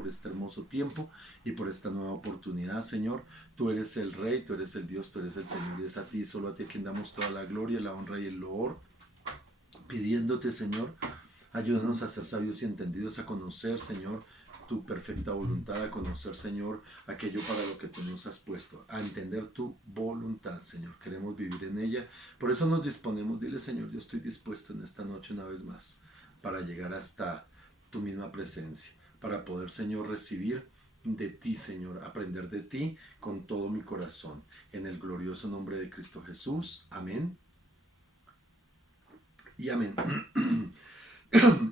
por este hermoso tiempo y por esta nueva oportunidad, Señor. Tú eres el Rey, tú eres el Dios, tú eres el Señor, y es a ti, solo a ti, a quien damos toda la gloria, la honra y el loor, pidiéndote, Señor, ayúdanos a ser sabios y entendidos, a conocer, Señor, tu perfecta voluntad, a conocer, Señor, aquello para lo que tú nos has puesto, a entender tu voluntad, Señor. Queremos vivir en ella. Por eso nos disponemos. Dile, Señor, yo estoy dispuesto en esta noche una vez más para llegar hasta tu misma presencia, para poder, Señor, recibir de ti, Señor, aprender de ti con todo mi corazón. En el glorioso nombre de Cristo Jesús. Amén. Y amén.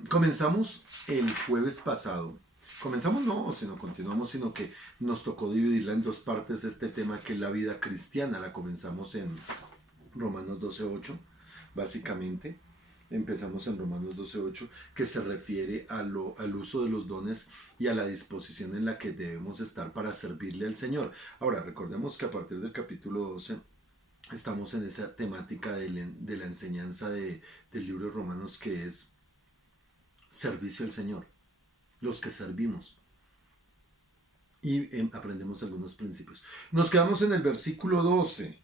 Comenzamos el jueves pasado. Comenzamos no, sino continuamos, sino que nos tocó dividirla en dos partes este tema que es la vida cristiana. La comenzamos en Romanos 12:8, básicamente. Empezamos en Romanos 12:8, que se refiere al uso de los dones y a la disposición en la que debemos estar para servirle al Señor. Ahora, recordemos que a partir del capítulo 12 estamos en esa temática de la enseñanza del libro de Romanos, que es servicio al Señor, los que servimos, y aprendemos algunos principios. Nos quedamos en el versículo 12,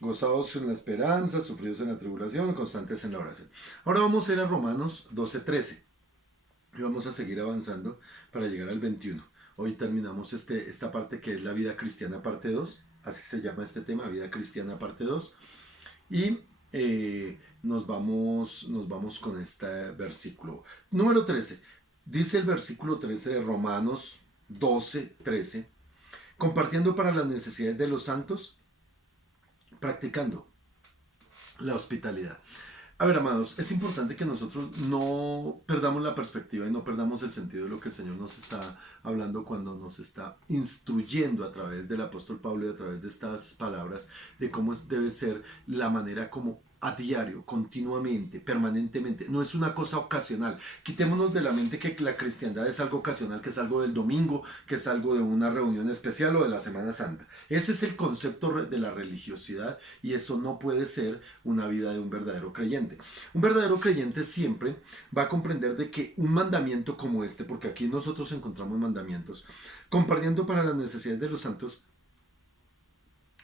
gozados en la esperanza, sufridos en la tribulación, constantes en la oración. Ahora vamos a ir a Romanos 12:13 y vamos a seguir avanzando para llegar al 21. Hoy terminamos esta parte que es la vida cristiana parte 2, así se llama este tema, vida cristiana parte 2, y nos vamos con este versículo. Número 13. Dice el versículo 13 de Romanos 12:13, compartiendo para las necesidades de los santos, practicando la hospitalidad. A ver, amados, es importante que nosotros no perdamos la perspectiva y no perdamos el sentido de lo que el Señor nos está hablando cuando nos está instruyendo a través del apóstol Pablo y a través de estas palabras de cómo debe ser la manera como a diario, continuamente, permanentemente. No es una cosa ocasional. Quitémonos de la mente que la cristiandad es algo ocasional, que es algo del domingo, que es algo de una reunión especial o de la Semana Santa. Ese es el concepto de la religiosidad, y eso no puede ser una vida de un verdadero creyente. Un verdadero creyente siempre va a comprender de que un mandamiento como este, porque aquí nosotros encontramos mandamientos, compartiendo para las necesidades de los santos,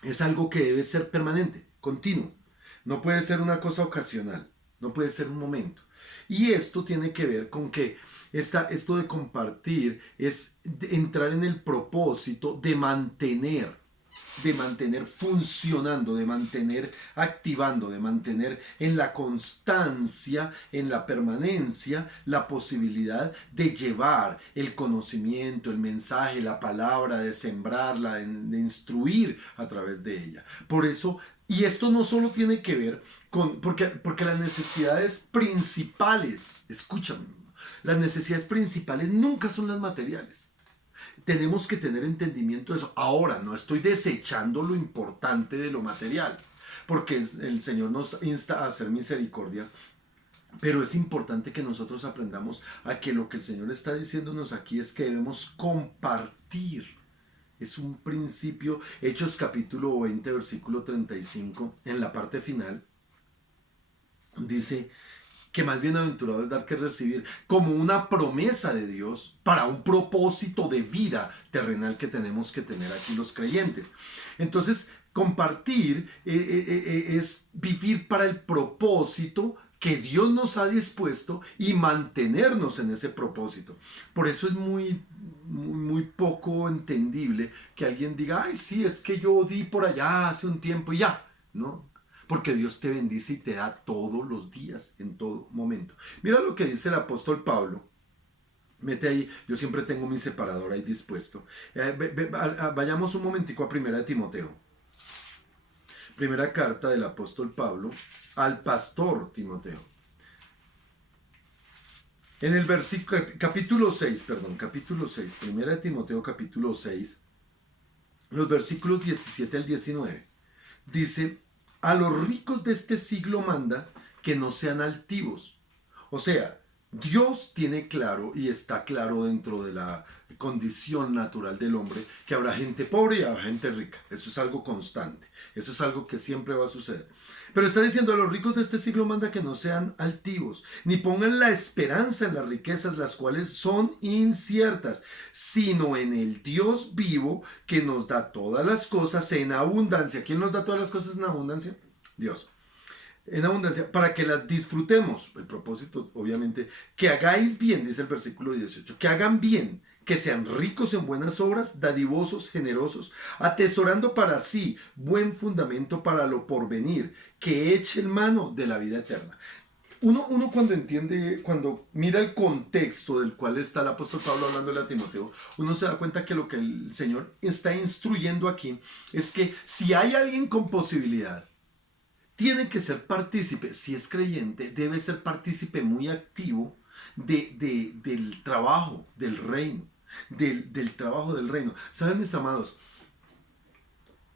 es algo que debe ser permanente, continuo. No puede ser una cosa ocasional, no puede ser un momento. Y esto tiene que ver con que esto de compartir es entrar en el propósito de mantener funcionando, de mantener activando, de mantener en la constancia, en la permanencia, la posibilidad de llevar el conocimiento, el mensaje, la palabra, de sembrarla, de instruir a través de ella. Por eso, y esto no solo tiene que ver con, porque las necesidades principales, escúchame, las necesidades principales nunca son las materiales. Tenemos que tener entendimiento de eso. Ahora, no estoy desechando lo importante de lo material, porque el Señor nos insta a hacer misericordia, pero es importante que nosotros aprendamos a que lo que el Señor está diciéndonos aquí es que debemos compartir. Es un principio. Hechos capítulo 20, versículo 35, en la parte final, dice que más bienaventurado es dar que recibir, como una promesa de Dios para un propósito de vida terrenal que tenemos que tener aquí los creyentes. Entonces, compartir es vivir para el propósito que Dios nos ha dispuesto y mantenernos en ese propósito. Por eso es muy poco entendible que alguien diga, ay, sí, es que yo di por allá hace un tiempo y ya, ¿no? Porque Dios te bendice y te da todos los días, en todo momento. Mira lo que dice el apóstol Pablo. Mete ahí, yo siempre tengo mi separador ahí dispuesto. Vayamos un momentico a Primera de Timoteo. Primera carta del apóstol Pablo al pastor Timoteo. En el capítulo 6, Primera de Timoteo capítulo 6, los versículos 17 al 19, dice: a los ricos de este siglo manda que no sean altivos. O sea, Dios tiene claro y está claro dentro de la condición natural del hombre que habrá gente pobre y habrá gente rica. Eso es algo constante. Eso es algo que siempre va a suceder. Pero está diciendo, a los ricos de este siglo manda que no sean altivos, ni pongan la esperanza en las riquezas, las cuales son inciertas, sino en el Dios vivo que nos da todas las cosas en abundancia. ¿Quién nos da todas las cosas en abundancia? Dios. En abundancia, para que las disfrutemos. El propósito, obviamente, que hagáis bien, dice el versículo 18, que hagan bien, que sean ricos en buenas obras, dadivosos, generosos, atesorando para sí buen fundamento para lo porvenir, que echen mano de la vida eterna. Uno cuando entiende, cuando mira el contexto del cual está el apóstol Pablo hablándole a Timoteo, uno se da cuenta que lo que el Señor está instruyendo aquí es que si hay alguien con posibilidad, tiene que ser partícipe, si es creyente, debe ser partícipe muy activo del trabajo del reino, del trabajo del reino. ¿Saben, mis amados?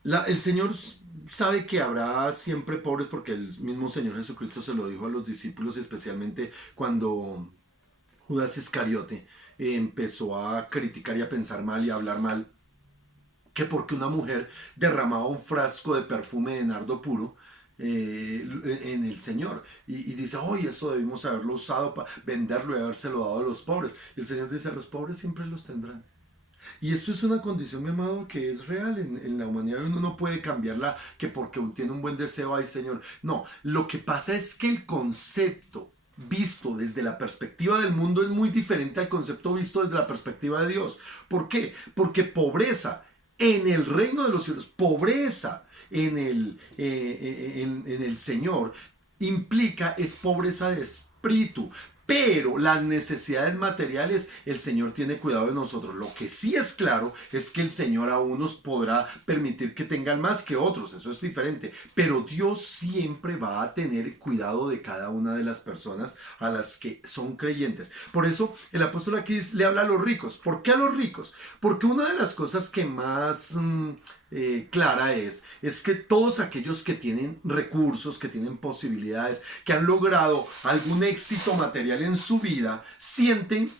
El Señor sabe que habrá siempre pobres porque el mismo Señor Jesucristo se lo dijo a los discípulos, especialmente cuando Judas Iscariote empezó a criticar y a pensar mal y a hablar mal, que porque una mujer derramaba un frasco de perfume de nardo puro, en el Señor y dice, oye, eso debimos haberlo usado para venderlo y habérselo dado a los pobres. Y el Señor dice, a los pobres siempre los tendrán. Y esto es una condición, mi amado, que es real en la humanidad. Uno no puede cambiarla que porque uno tiene un buen deseo, ay Señor. No, lo que pasa es que el concepto visto desde la perspectiva del mundo es muy diferente al concepto visto desde la perspectiva de Dios. ¿Por qué? Porque pobreza en el reino de los cielos, pobreza en el Señor, implica es pobreza de espíritu. Pero las necesidades materiales, el Señor tiene cuidado de nosotros. Lo que sí es claro es que el Señor a unos podrá permitir que tengan más que otros, eso es diferente. Pero Dios siempre va a tener cuidado de cada una de las personas a las que son creyentes. Por eso el apóstol aquí le habla a los ricos. ¿Por qué a los ricos? Porque una de las cosas que más clara es que todos aquellos que tienen recursos, que tienen posibilidades, que han logrado algún éxito material en su vida, sienten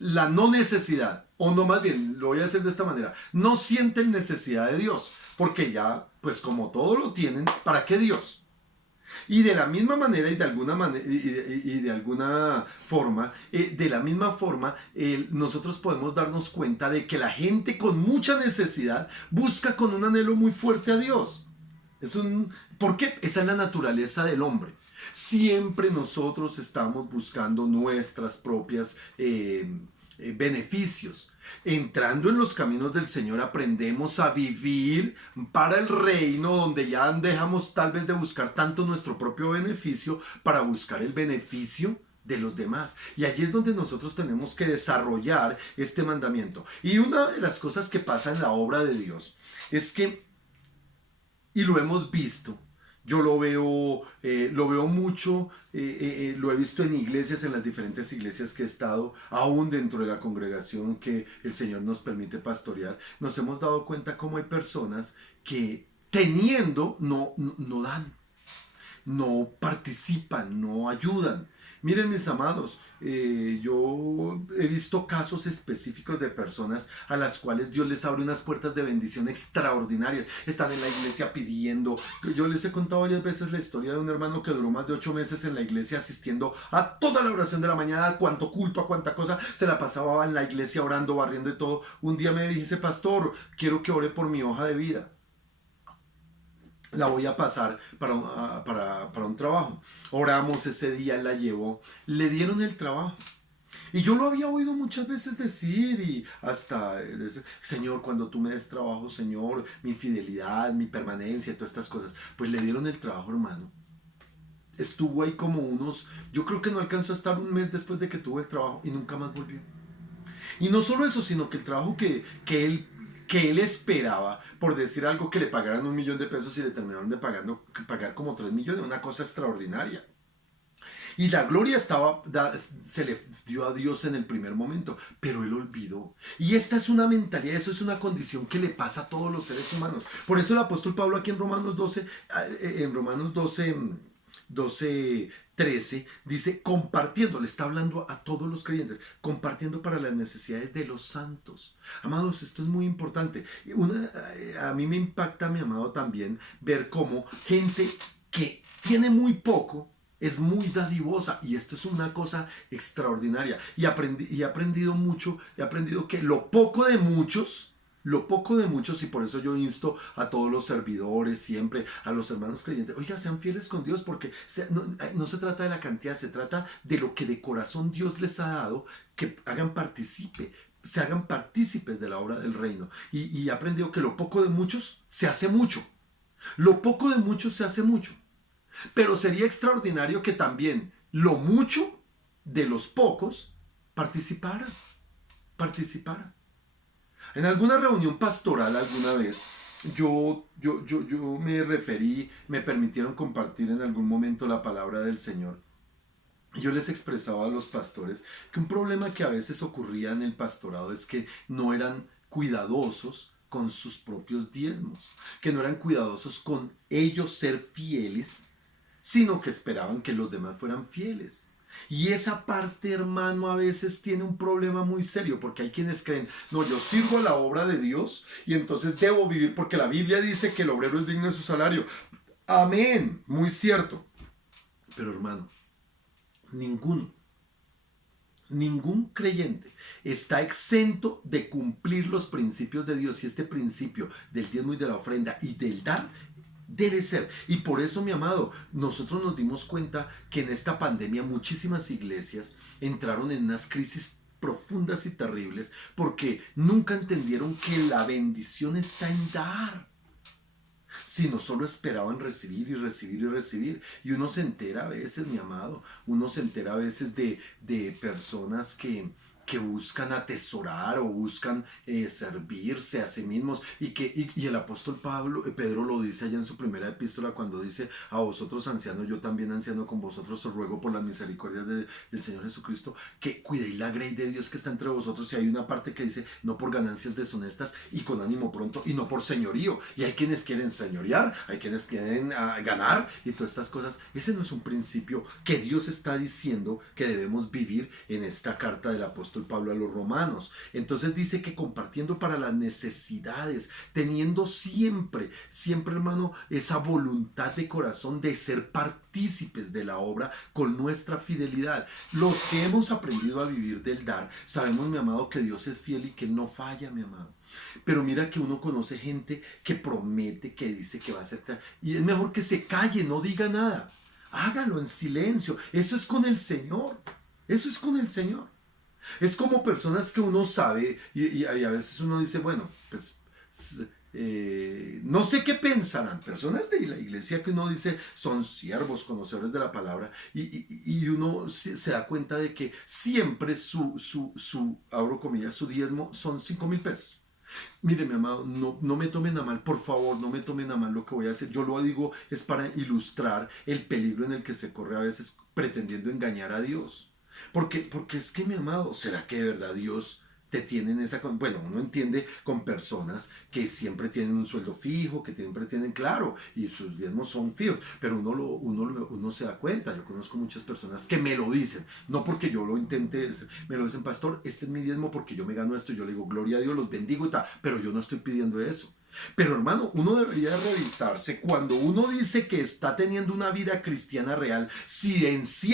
la no necesidad, o no, más bien, lo voy a hacer de esta manera, no sienten necesidad de Dios, porque ya, pues como todo lo tienen, ¿para qué Dios? Y de la misma manera y de alguna manera y de alguna forma, de la misma forma, nosotros podemos darnos cuenta de que la gente con mucha necesidad busca con un anhelo muy fuerte a Dios. ¿Por qué? Esa es la naturaleza del hombre. Siempre nosotros estamos buscando nuestras propias beneficios. Entrando en los caminos del Señor aprendemos a vivir para el reino, donde ya dejamos tal vez de buscar tanto nuestro propio beneficio para buscar el beneficio de los demás. Y allí es donde nosotros tenemos que desarrollar este mandamiento. Y una de las cosas que pasa en la obra de Dios es que, y lo hemos visto, yo lo veo mucho, lo he visto en iglesias, en las diferentes iglesias que he estado, aún dentro de la congregación que el Señor nos permite pastorear. Nos hemos dado cuenta cómo hay personas que teniendo no dan, no participan, no ayudan. Miren, mis amados, yo he visto casos específicos de personas a las cuales Dios les abre unas puertas de bendición extraordinarias. Están en la iglesia pidiendo. Yo les he contado varias veces la historia de un hermano que duró más de 8 meses en la iglesia asistiendo a toda la oración de la mañana, a cuánto culto, a cuánta cosa. Se la pasaba en la iglesia orando, barriendo y todo. Un día me dice, pastor, quiero que ore por mi hoja de vida. La voy a pasar para un trabajo. Oramos ese día, él la llevó, le dieron el trabajo. Y yo lo había oído muchas veces decir y hasta, Señor, cuando tú me des trabajo, Señor, mi fidelidad, mi permanencia, todas estas cosas. Pues le dieron el trabajo, hermano. Estuvo ahí como yo creo que no alcanzó a estar un mes después de que tuvo el trabajo y nunca más volvió. Y no solo eso, sino que el trabajo que él esperaba, por decir algo, que le pagaran 1.000.000 de pesos y le terminaron de pagar como 3 millones, una cosa extraordinaria. Y la gloria se le dio a Dios en el primer momento, pero él olvidó. Y esta es una mentalidad, eso es una condición que le pasa a todos los seres humanos. Por eso el apóstol Pablo aquí en Romanos 12, 12, 13 dice compartiendo, le está hablando a todos los creyentes, compartiendo para las necesidades de los santos. Amados, esto es muy importante. A mí me impacta, mi amado, también ver cómo gente que tiene muy poco es muy dadivosa, y esto es una cosa extraordinaria. Y he aprendido mucho, he aprendido que lo poco de muchos, y por eso yo insto a todos los servidores, siempre a los hermanos creyentes, oiga, sean fieles con Dios, porque no se trata de la cantidad, se trata de lo que de corazón Dios les ha dado, que se hagan partícipes de la obra del reino. Y he aprendido que lo poco de muchos se hace mucho. Lo poco de muchos se hace mucho. Pero sería extraordinario que también lo mucho de los pocos participara. En alguna reunión pastoral alguna vez, yo me permitieron compartir en algún momento la palabra del Señor. Yo les expresaba a los pastores que un problema que a veces ocurría en el pastorado es que no eran cuidadosos con sus propios diezmos, que no eran cuidadosos con ellos ser fieles, sino que esperaban que los demás fueran fieles. Y esa parte, hermano, a veces tiene un problema muy serio, porque hay quienes creen, no, yo sirvo a la obra de Dios y entonces debo vivir porque la Biblia dice que el obrero es digno de su salario. Amén, muy cierto. Pero hermano, ningún creyente está exento de cumplir los principios de Dios, y este principio del diezmo y de la ofrenda y del dar debe ser. Y por eso, mi amado, nosotros nos dimos cuenta que en esta pandemia muchísimas iglesias entraron en unas crisis profundas y terribles porque nunca entendieron que la bendición está en dar, sino solo esperaban recibir y recibir y recibir. Y uno se entera a veces, mi amado, uno se entera a veces de personas que buscan atesorar o buscan servirse a sí mismos, y el apóstol Pedro lo dice allá en su primera epístola cuando dice, a vosotros ancianos, yo también anciano con vosotros os ruego por las misericordias del Señor Jesucristo, que cuidéis la grey de Dios que está entre vosotros. Y hay una parte que dice, no por ganancias deshonestas y con ánimo pronto, y no por señorío. Y hay quienes quieren señorear, hay quienes quieren ganar y todas estas cosas. Ese no es un principio que Dios está diciendo que debemos vivir en esta carta del apóstol Pablo a los romanos. Entonces dice que compartiendo para las necesidades, teniendo siempre, hermano, esa voluntad de corazón de ser partícipes de la obra con nuestra fidelidad. Los que hemos aprendido a vivir del dar, sabemos, mi amado, que Dios es fiel y que Él no falla, mi amado. Pero mira que uno conoce gente que promete, que dice que va a hacer, y es mejor que se calle, no diga nada. Hágalo en silencio. Eso es con el Señor. Eso es con el Señor. Es como personas que uno sabe y a veces uno dice, bueno, pues no sé qué pensarán. Personas de la iglesia que uno dice son siervos, conocedores de la palabra, y uno se da cuenta de que siempre abro comillas, su diezmo son 5,000 pesos. Mire, mi amado, no me tomen a mal, por favor, no me tomen a mal lo que voy a hacer. Yo lo digo es para ilustrar el peligro en el que se corre a veces pretendiendo engañar a Dios. Porque es que, mi amado, ¿será que de verdad Dios te tiene en esa... Bueno, uno entiende con personas que siempre tienen un sueldo fijo, que siempre tienen, claro, y sus diezmos son fijos, pero uno se da cuenta. Yo conozco muchas personas que me lo dicen, no porque yo lo intente, me lo dicen, pastor, este es mi diezmo porque yo me gano esto, y yo le digo, gloria a Dios, los bendigo y tal, pero yo no estoy pidiendo eso. Pero hermano, uno debería revisarse cuando uno dice que está teniendo una vida cristiana real, si es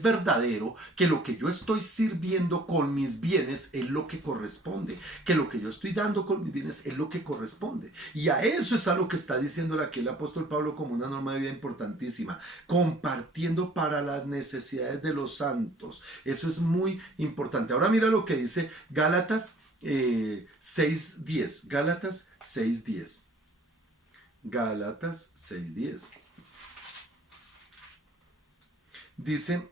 verdadero que lo que yo estoy sirviendo con mis bienes es lo que corresponde, que lo que yo estoy dando con mis bienes es lo que corresponde. Y a eso es a lo que está diciendo aquí el apóstol Pablo como una norma de vida importantísima, compartiendo para las necesidades de los santos. Eso es muy importante. Ahora mira lo que dice Gálatas 6:10. Gálatas 6:10. Gálatas 6:10. Dice,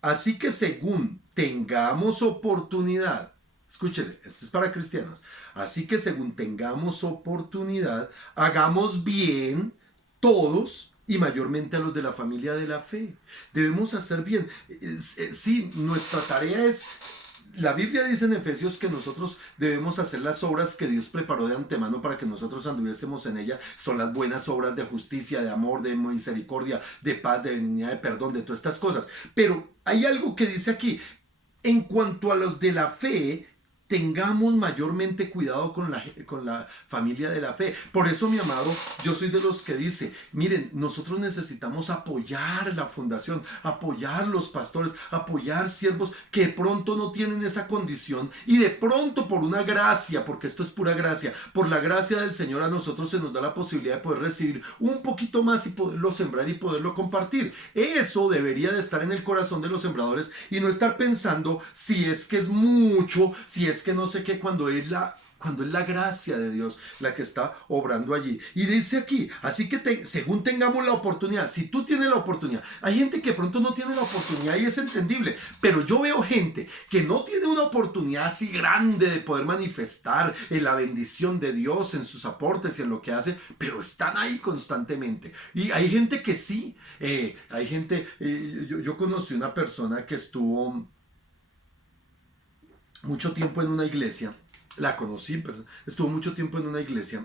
así que según tengamos oportunidad, escúchele, esto es para cristianos, así que según tengamos oportunidad, hagamos bien todos, y mayormente a los de la familia de la fe. Debemos hacer bien. Sí, nuestra tarea es La Biblia dice en Efesios que nosotros debemos hacer las obras que Dios preparó de antemano para que nosotros anduviésemos en ella. Son las buenas obras de justicia, de amor, de misericordia, de paz, de benignidad, de perdón, de todas estas cosas. Pero hay algo que dice aquí. En cuanto a los de la fe, tengamos mayormente cuidado con la familia de la fe. Por eso, mi amado, yo soy de los que dice, miren, nosotros necesitamos apoyar la fundación, apoyar los pastores, apoyar siervos que de pronto no tienen esa condición y de pronto por una gracia, porque esto es pura gracia, por la gracia del Señor a nosotros se nos da la posibilidad de poder recibir un poquito más y poderlo sembrar y poderlo compartir. Eso debería de estar en el corazón de los sembradores y no estar pensando si es que es mucho, si es que no sé qué, cuando es la gracia de Dios la que está obrando allí. Y dice aquí, así que según tengamos la oportunidad, si tú tienes la oportunidad, hay gente que pronto no tiene la oportunidad y es entendible, pero yo veo gente que no tiene una oportunidad así grande de poder manifestar en la bendición de Dios, en sus aportes y en lo que hace, pero están ahí constantemente. Y hay gente que sí, hay gente, yo conocí una persona que estuvo mucho tiempo en una iglesia, la conocí, pero estuvo mucho tiempo en una iglesia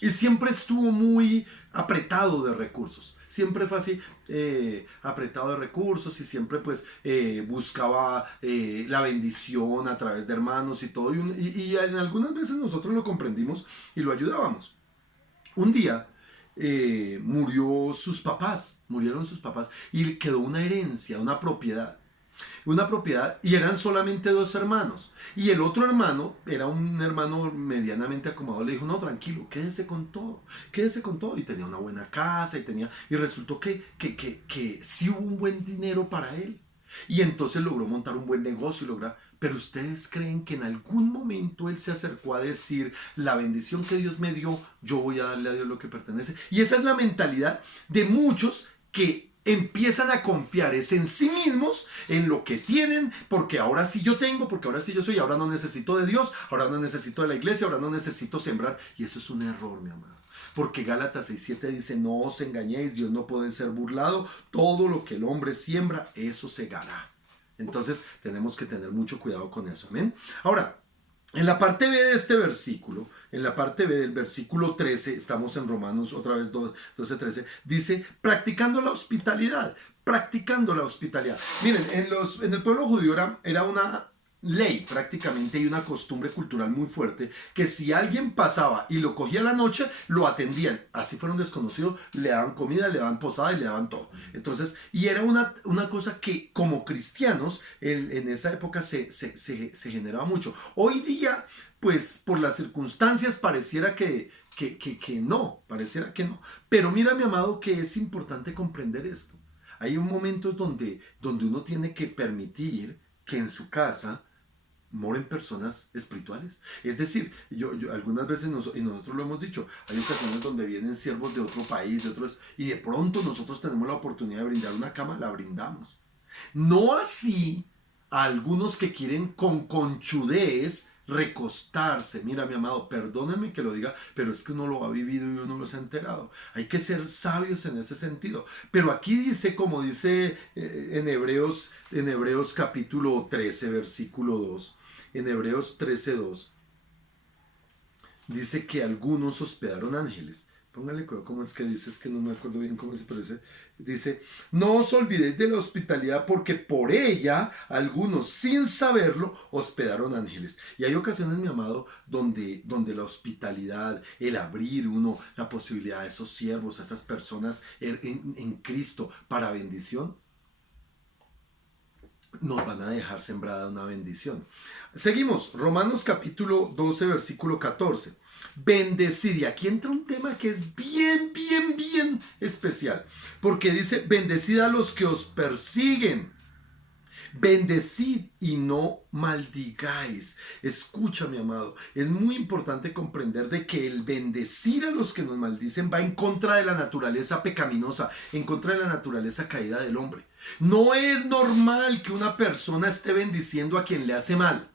y siempre estuvo muy apretado de recursos, siempre fue así, apretado de recursos y siempre pues buscaba la bendición a través de hermanos y todo y en algunas veces nosotros lo comprendimos y lo ayudábamos. Un día murieron sus papás y quedó una herencia, una propiedad y eran solamente dos hermanos y el otro hermano era un hermano medianamente acomodado, le dijo no, tranquilo, quédese con todo y tenía una buena casa y resultó que sí hubo un buen dinero para él y entonces logró montar un buen negocio pero ustedes creen que en algún momento él se acercó a decir la bendición que Dios me dio, yo voy a darle a Dios lo que pertenece. Y esa es la mentalidad de muchos que empiezan a confiar es en sí mismos, en lo que tienen, porque ahora sí yo tengo, porque ahora sí yo soy, ahora no necesito de Dios, ahora no necesito de la iglesia, ahora no necesito sembrar. Y eso es un error, mi amado. Porque Gálatas 6:7 dice, no os engañéis, Dios no puede ser burlado, todo lo que el hombre siembra, eso segará. Entonces tenemos que tener mucho cuidado con eso, ¿amén? Ahora, en la parte B de este versículo, en la parte B del versículo 13, estamos en Romanos otra vez 12:13, dice, practicando la hospitalidad. Miren, en el pueblo judío era una ley prácticamente y una costumbre cultural muy fuerte que si alguien pasaba y lo cogía la noche, lo atendían. Así fueron desconocidos, le daban comida, le daban posada y le daban todo. Entonces, y era una cosa que como cristianos en esa época se generaba mucho. Hoy día, pues por las circunstancias pareciera que no. Pero mira, mi amado, que es importante comprender esto. Hay momentos donde uno tiene que permitir que en su casa moren personas espirituales. Es decir, yo algunas veces, y nosotros lo hemos dicho, hay ocasiones donde vienen siervos de otro país, y de pronto nosotros tenemos la oportunidad de brindar una cama, la brindamos. No así a algunos que quieren con conchudez recostarse. Mira, mi amado, perdóneme que lo diga, pero es que uno lo ha vivido y uno lo se ha enterado. Hay que ser sabios en ese sentido. Pero aquí dice, como dice en Hebreos capítulo 13, versículo 2, en Hebreos 13:2, dice que algunos hospedaron ángeles. Póngale cuidado cómo es que dice, es que no me acuerdo bien cómo dice, pero dice, no os olvidéis de la hospitalidad porque por ella algunos sin saberlo hospedaron ángeles. Y hay ocasiones, mi amado, donde la hospitalidad, el abrir la posibilidad a esos siervos, a esas personas en Cristo para bendición, nos van a dejar sembrada una bendición. Seguimos, Romanos capítulo 12, versículo 14. Bendecid, y aquí entra un tema que es bien especial, porque dice, bendecid a los que os persiguen, bendecid y no maldigáis. Escucha, mi amado, es muy importante comprender de que el bendecir a los que nos maldicen va en contra de la naturaleza pecaminosa, en contra de la naturaleza caída del hombre. No es normal que una persona esté bendiciendo a quien le hace mal.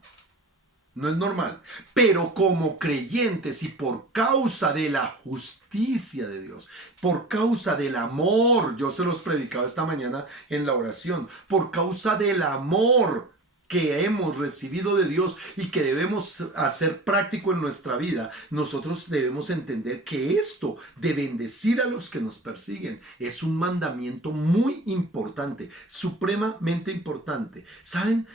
No es normal, pero como creyentes y por causa de la justicia de Dios, por causa del amor, yo se los predicaba esta mañana en la oración, por causa del amor que hemos recibido de Dios y que debemos hacer práctico en nuestra vida, nosotros debemos entender que esto de bendecir a los que nos persiguen es un mandamiento muy importante, supremamente importante. ¿Saben?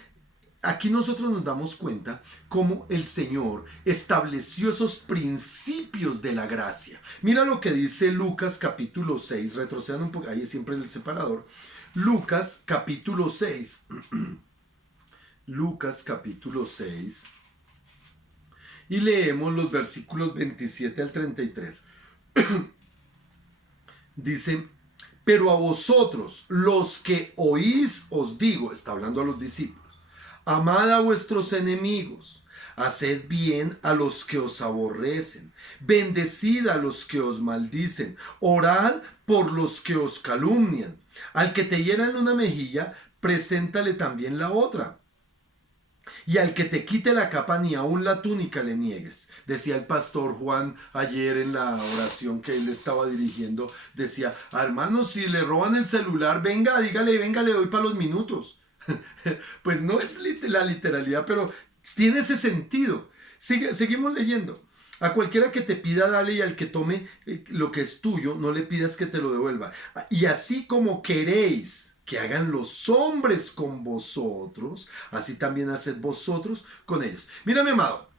Aquí nosotros nos damos cuenta cómo el Señor estableció esos principios de la gracia. Mira lo que dice Lucas capítulo 6, retrocedan un poco, ahí es siempre el separador. Lucas capítulo 6, Lucas capítulo 6, y leemos los versículos 27 al 33. Dice, pero a vosotros, los que oís, os digo, está hablando a los discípulos, amad a vuestros enemigos, haced bien a los que os aborrecen, bendecid a los que os maldicen, orad por los que os calumnian. Al que te hiera en una mejilla, preséntale también la otra. Y al que te quite la capa, ni aun la túnica le niegues. Decía el pastor Juan ayer en la oración que él estaba dirigiendo, decía, hermano, si le roban el celular, venga, dígale, venga, le doy para los minutos. Pues no es la literalidad, pero tiene ese sentido. Seguimos leyendo. A cualquiera que te pida, dale, y al que tome lo que es tuyo, no le pidas que te lo devuelva. Y así como queréis que hagan los hombres con vosotros, así también haced vosotros con ellos. Mira, mi amado,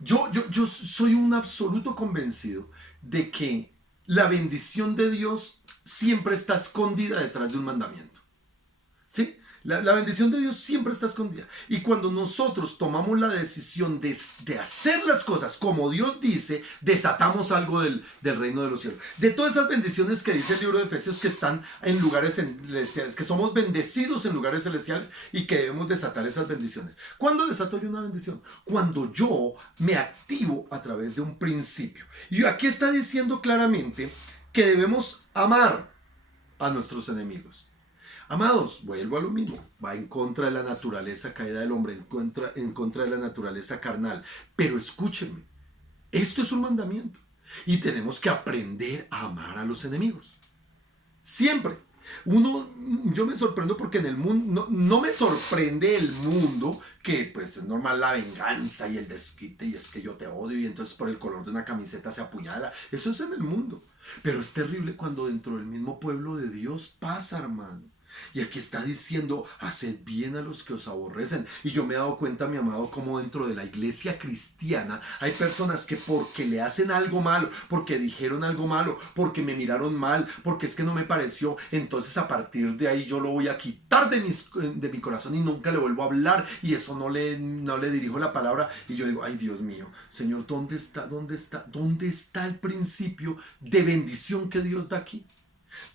yo soy un absoluto convencido de que la bendición de Dios siempre está escondida detrás de un mandamiento. ¿Sí? La bendición de Dios siempre está escondida. Y cuando nosotros tomamos la decisión de hacer las cosas como Dios dice, desatamos algo del reino de los cielos. De todas esas bendiciones que dice el libro de Efesios, que están en lugares celestiales, que somos bendecidos en lugares celestiales y que debemos desatar esas bendiciones. ¿Cuándo desato yo una bendición? Cuando yo me activo a través de un principio. Y aquí está diciendo claramente que debemos amar a nuestros enemigos. Amados, vuelvo a lo mismo, va en contra de la naturaleza caída del hombre, en contra de la naturaleza carnal. Pero escúchenme, esto es un mandamiento y tenemos que aprender a amar a los enemigos. Siempre. Yo me sorprendo porque en el mundo, no me sorprende el mundo, que pues es normal la venganza y el desquite, y es que yo te odio y entonces por el color de una camiseta se apuñala. Eso es en el mundo. Pero es terrible cuando dentro del mismo pueblo de Dios pasa, hermano. Y aquí está diciendo, haced bien a los que os aborrecen. Y yo me he dado cuenta, mi amado, como dentro de la iglesia cristiana hay personas que porque le hacen algo malo, porque dijeron algo malo, porque me miraron mal, porque es que no me pareció, entonces a partir de ahí yo lo voy a quitar de mi corazón y nunca le vuelvo a hablar, y eso no le dirijo la palabra. Y yo digo, ay Dios mío, Señor, ¿dónde está el principio de bendición que Dios da aquí?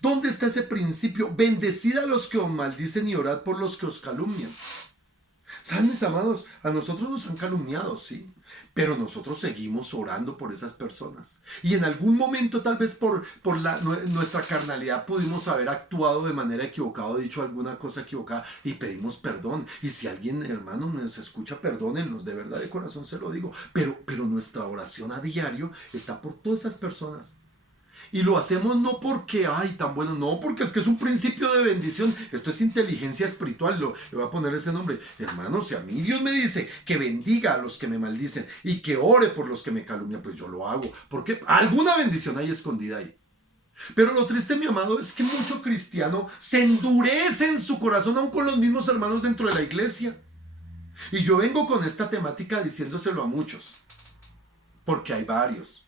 ¿Dónde está ese principio? Bendecid a los que os maldicen y orad por los que os calumnian. ¿Saben, mis amados? A nosotros nos han calumniado, sí, pero nosotros seguimos orando por esas personas. Y en algún momento, tal vez por nuestra carnalidad, pudimos haber actuado de manera equivocada, dicho alguna cosa equivocada, y pedimos perdón. Y si alguien, hermano, nos escucha, perdónennos, de verdad, de corazón se lo digo. Pero nuestra oración a diario está por todas esas personas. Y lo hacemos no porque, ay, tan bueno, no, porque es que es un principio de bendición. Esto es inteligencia espiritual, le voy a poner ese nombre. Hermanos, si a mí Dios me dice que bendiga a los que me maldicen y que ore por los que me calumnian, pues yo lo hago. Porque alguna bendición hay escondida ahí. Pero lo triste, mi amado, es que mucho cristiano se endurece en su corazón aún con los mismos hermanos dentro de la iglesia. Y yo vengo con esta temática diciéndoselo a muchos, porque hay varios.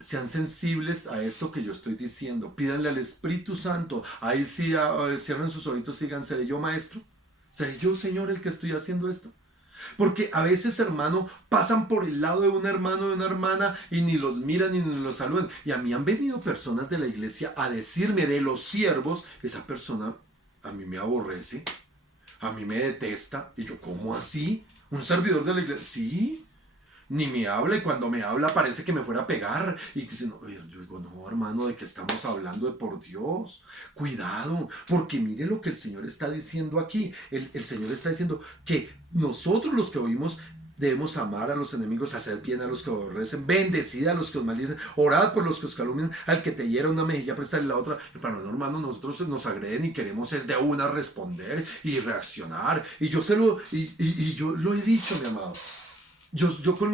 Sean sensibles a esto que yo estoy diciendo. Pídanle al Espíritu Santo. Ahí sí, cierren sus oídos y digan, ¿seré yo, maestro? ¿Seré yo, Señor, el que estoy haciendo esto? Porque a veces, hermano, pasan por el lado de un hermano o de una hermana y ni los miran ni los saludan. Y a mí han venido personas de la iglesia a decirme de los siervos, esa persona a mí me aborrece, a mí me detesta. Y yo, ¿cómo así? ¿Un servidor de la iglesia? Sí. Ni me habla, y cuando me habla parece que me fuera a pegar. Y que no, yo digo, no, hermano, ¿de qué estamos hablando? De por Dios, cuidado, porque mire lo que el Señor está diciendo aquí. El Señor está diciendo que nosotros, los que oímos, Debemos amar a los enemigos, hacer bien a los que os aborrecen, bendecid a los que os maldicen, orad por los que os calumnian, al que te hiera una mejilla, préstale la otra. Pero no, hermano, nosotros nos agreden y queremos es de una responder y reaccionar. Y yo yo lo he dicho, mi amado. Yo con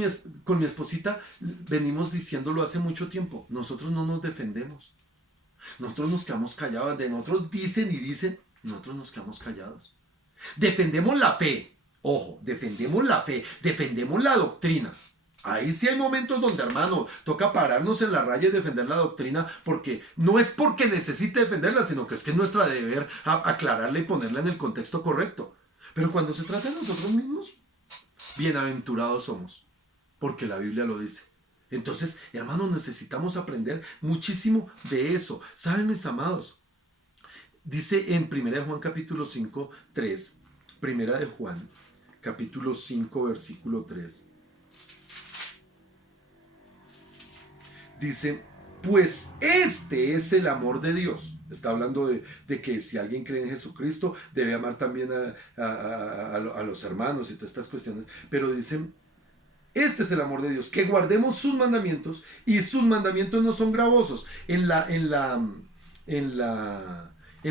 mi esposita venimos diciéndolo hace mucho tiempo. Nosotros no nos defendemos. Nosotros nos quedamos callados. De nosotros dicen y dicen, nosotros nos quedamos callados. Defendemos la fe. Ojo, defendemos la fe, defendemos la doctrina. Ahí sí hay momentos donde, hermano, toca pararnos en la raya y defender la doctrina, porque no es porque necesite defenderla, sino que es nuestra deber aclararla y ponerla en el contexto correcto. Pero cuando se trata de nosotros mismos, bienaventurados somos, porque la Biblia lo dice. Entonces, hermanos, necesitamos aprender muchísimo de eso. ¿Saben, mis amados? Dice en 1 de Juan capítulo 5, 3, 1 de Juan capítulo 5, versículo 3. Dice, pues este es el amor de Dios. Está hablando de que si alguien cree en Jesucristo, debe amar también a los hermanos y todas estas cuestiones. Pero dicen, este es el amor de Dios, que guardemos sus mandamientos, y sus mandamientos no son gravosos. En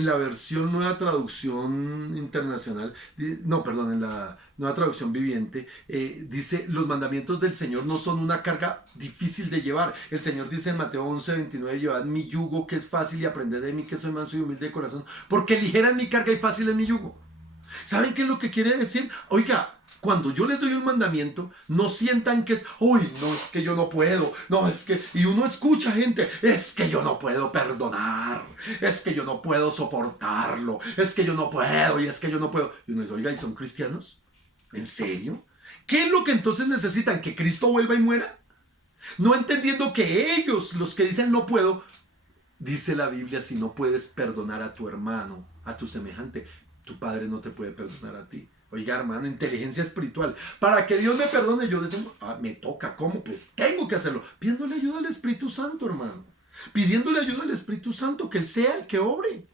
la versión Nueva Traducción Internacional, no, perdón, en la Nueva Traducción Viviente, dice, los mandamientos del Señor no son una carga difícil de llevar. El Señor dice en Mateo 11:29, llevad mi yugo que es fácil y aprended de mí que soy manso y humilde de corazón, porque ligera es mi carga y fácil es mi yugo. ¿Saben qué es lo que quiere decir? Oiga, cuando yo les doy un mandamiento, no sientan que es, uy, no, es que yo no puedo, no, es que, y uno escucha gente, es que yo no puedo perdonar, es que yo no puedo soportarlo, es que yo no puedo, y es que yo no puedo. Y uno dice, oiga, ¿y son cristianos? ¿En serio? ¿Qué es lo que entonces necesitan? ¿Que Cristo vuelva y muera? No entendiendo que ellos, los que dicen no puedo, dice la Biblia, si no puedes perdonar a tu hermano, a tu semejante, tu padre no te puede perdonar a ti. Oiga, hermano, inteligencia espiritual. Para que Dios me perdone, yo le tengo, me toca, ¿cómo? Pues tengo que hacerlo. Pidiéndole ayuda al Espíritu Santo, hermano. Pidiéndole ayuda al Espíritu Santo, que Él sea el que obre.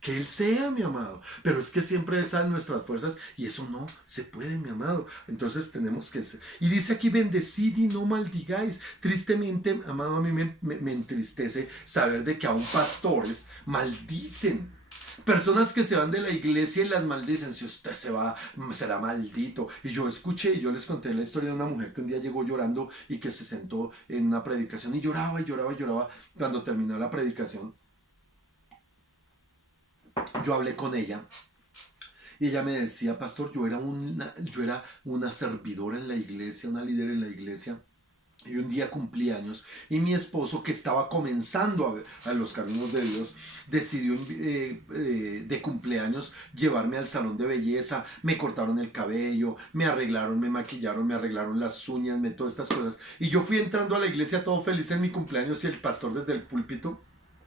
Que Él sea, mi amado. Pero es que siempre salen nuestras fuerzas y eso no se puede, mi amado. Entonces tenemos que ser. Y dice aquí, bendecid y no maldigáis. Tristemente, amado, a mí me entristece saber de que aún pastores maldicen. Personas que se van de la iglesia y las maldicen. Si usted se va, será maldito. Y yo escuché, y yo les conté la historia de una mujer que un día llegó llorando y que se sentó en una predicación y lloraba y lloraba y lloraba. Cuando terminó la predicación, yo hablé con ella y ella me decía, pastor, yo era una servidora en la iglesia, una líder en la iglesia. Y un día cumplí años y mi esposo, que estaba comenzando a los caminos de Dios, decidió de cumpleaños llevarme al salón de belleza. Me cortaron el cabello, me arreglaron, me maquillaron, me arreglaron las uñas, todas estas cosas. Y yo fui entrando a la iglesia todo feliz en mi cumpleaños y el pastor desde el púlpito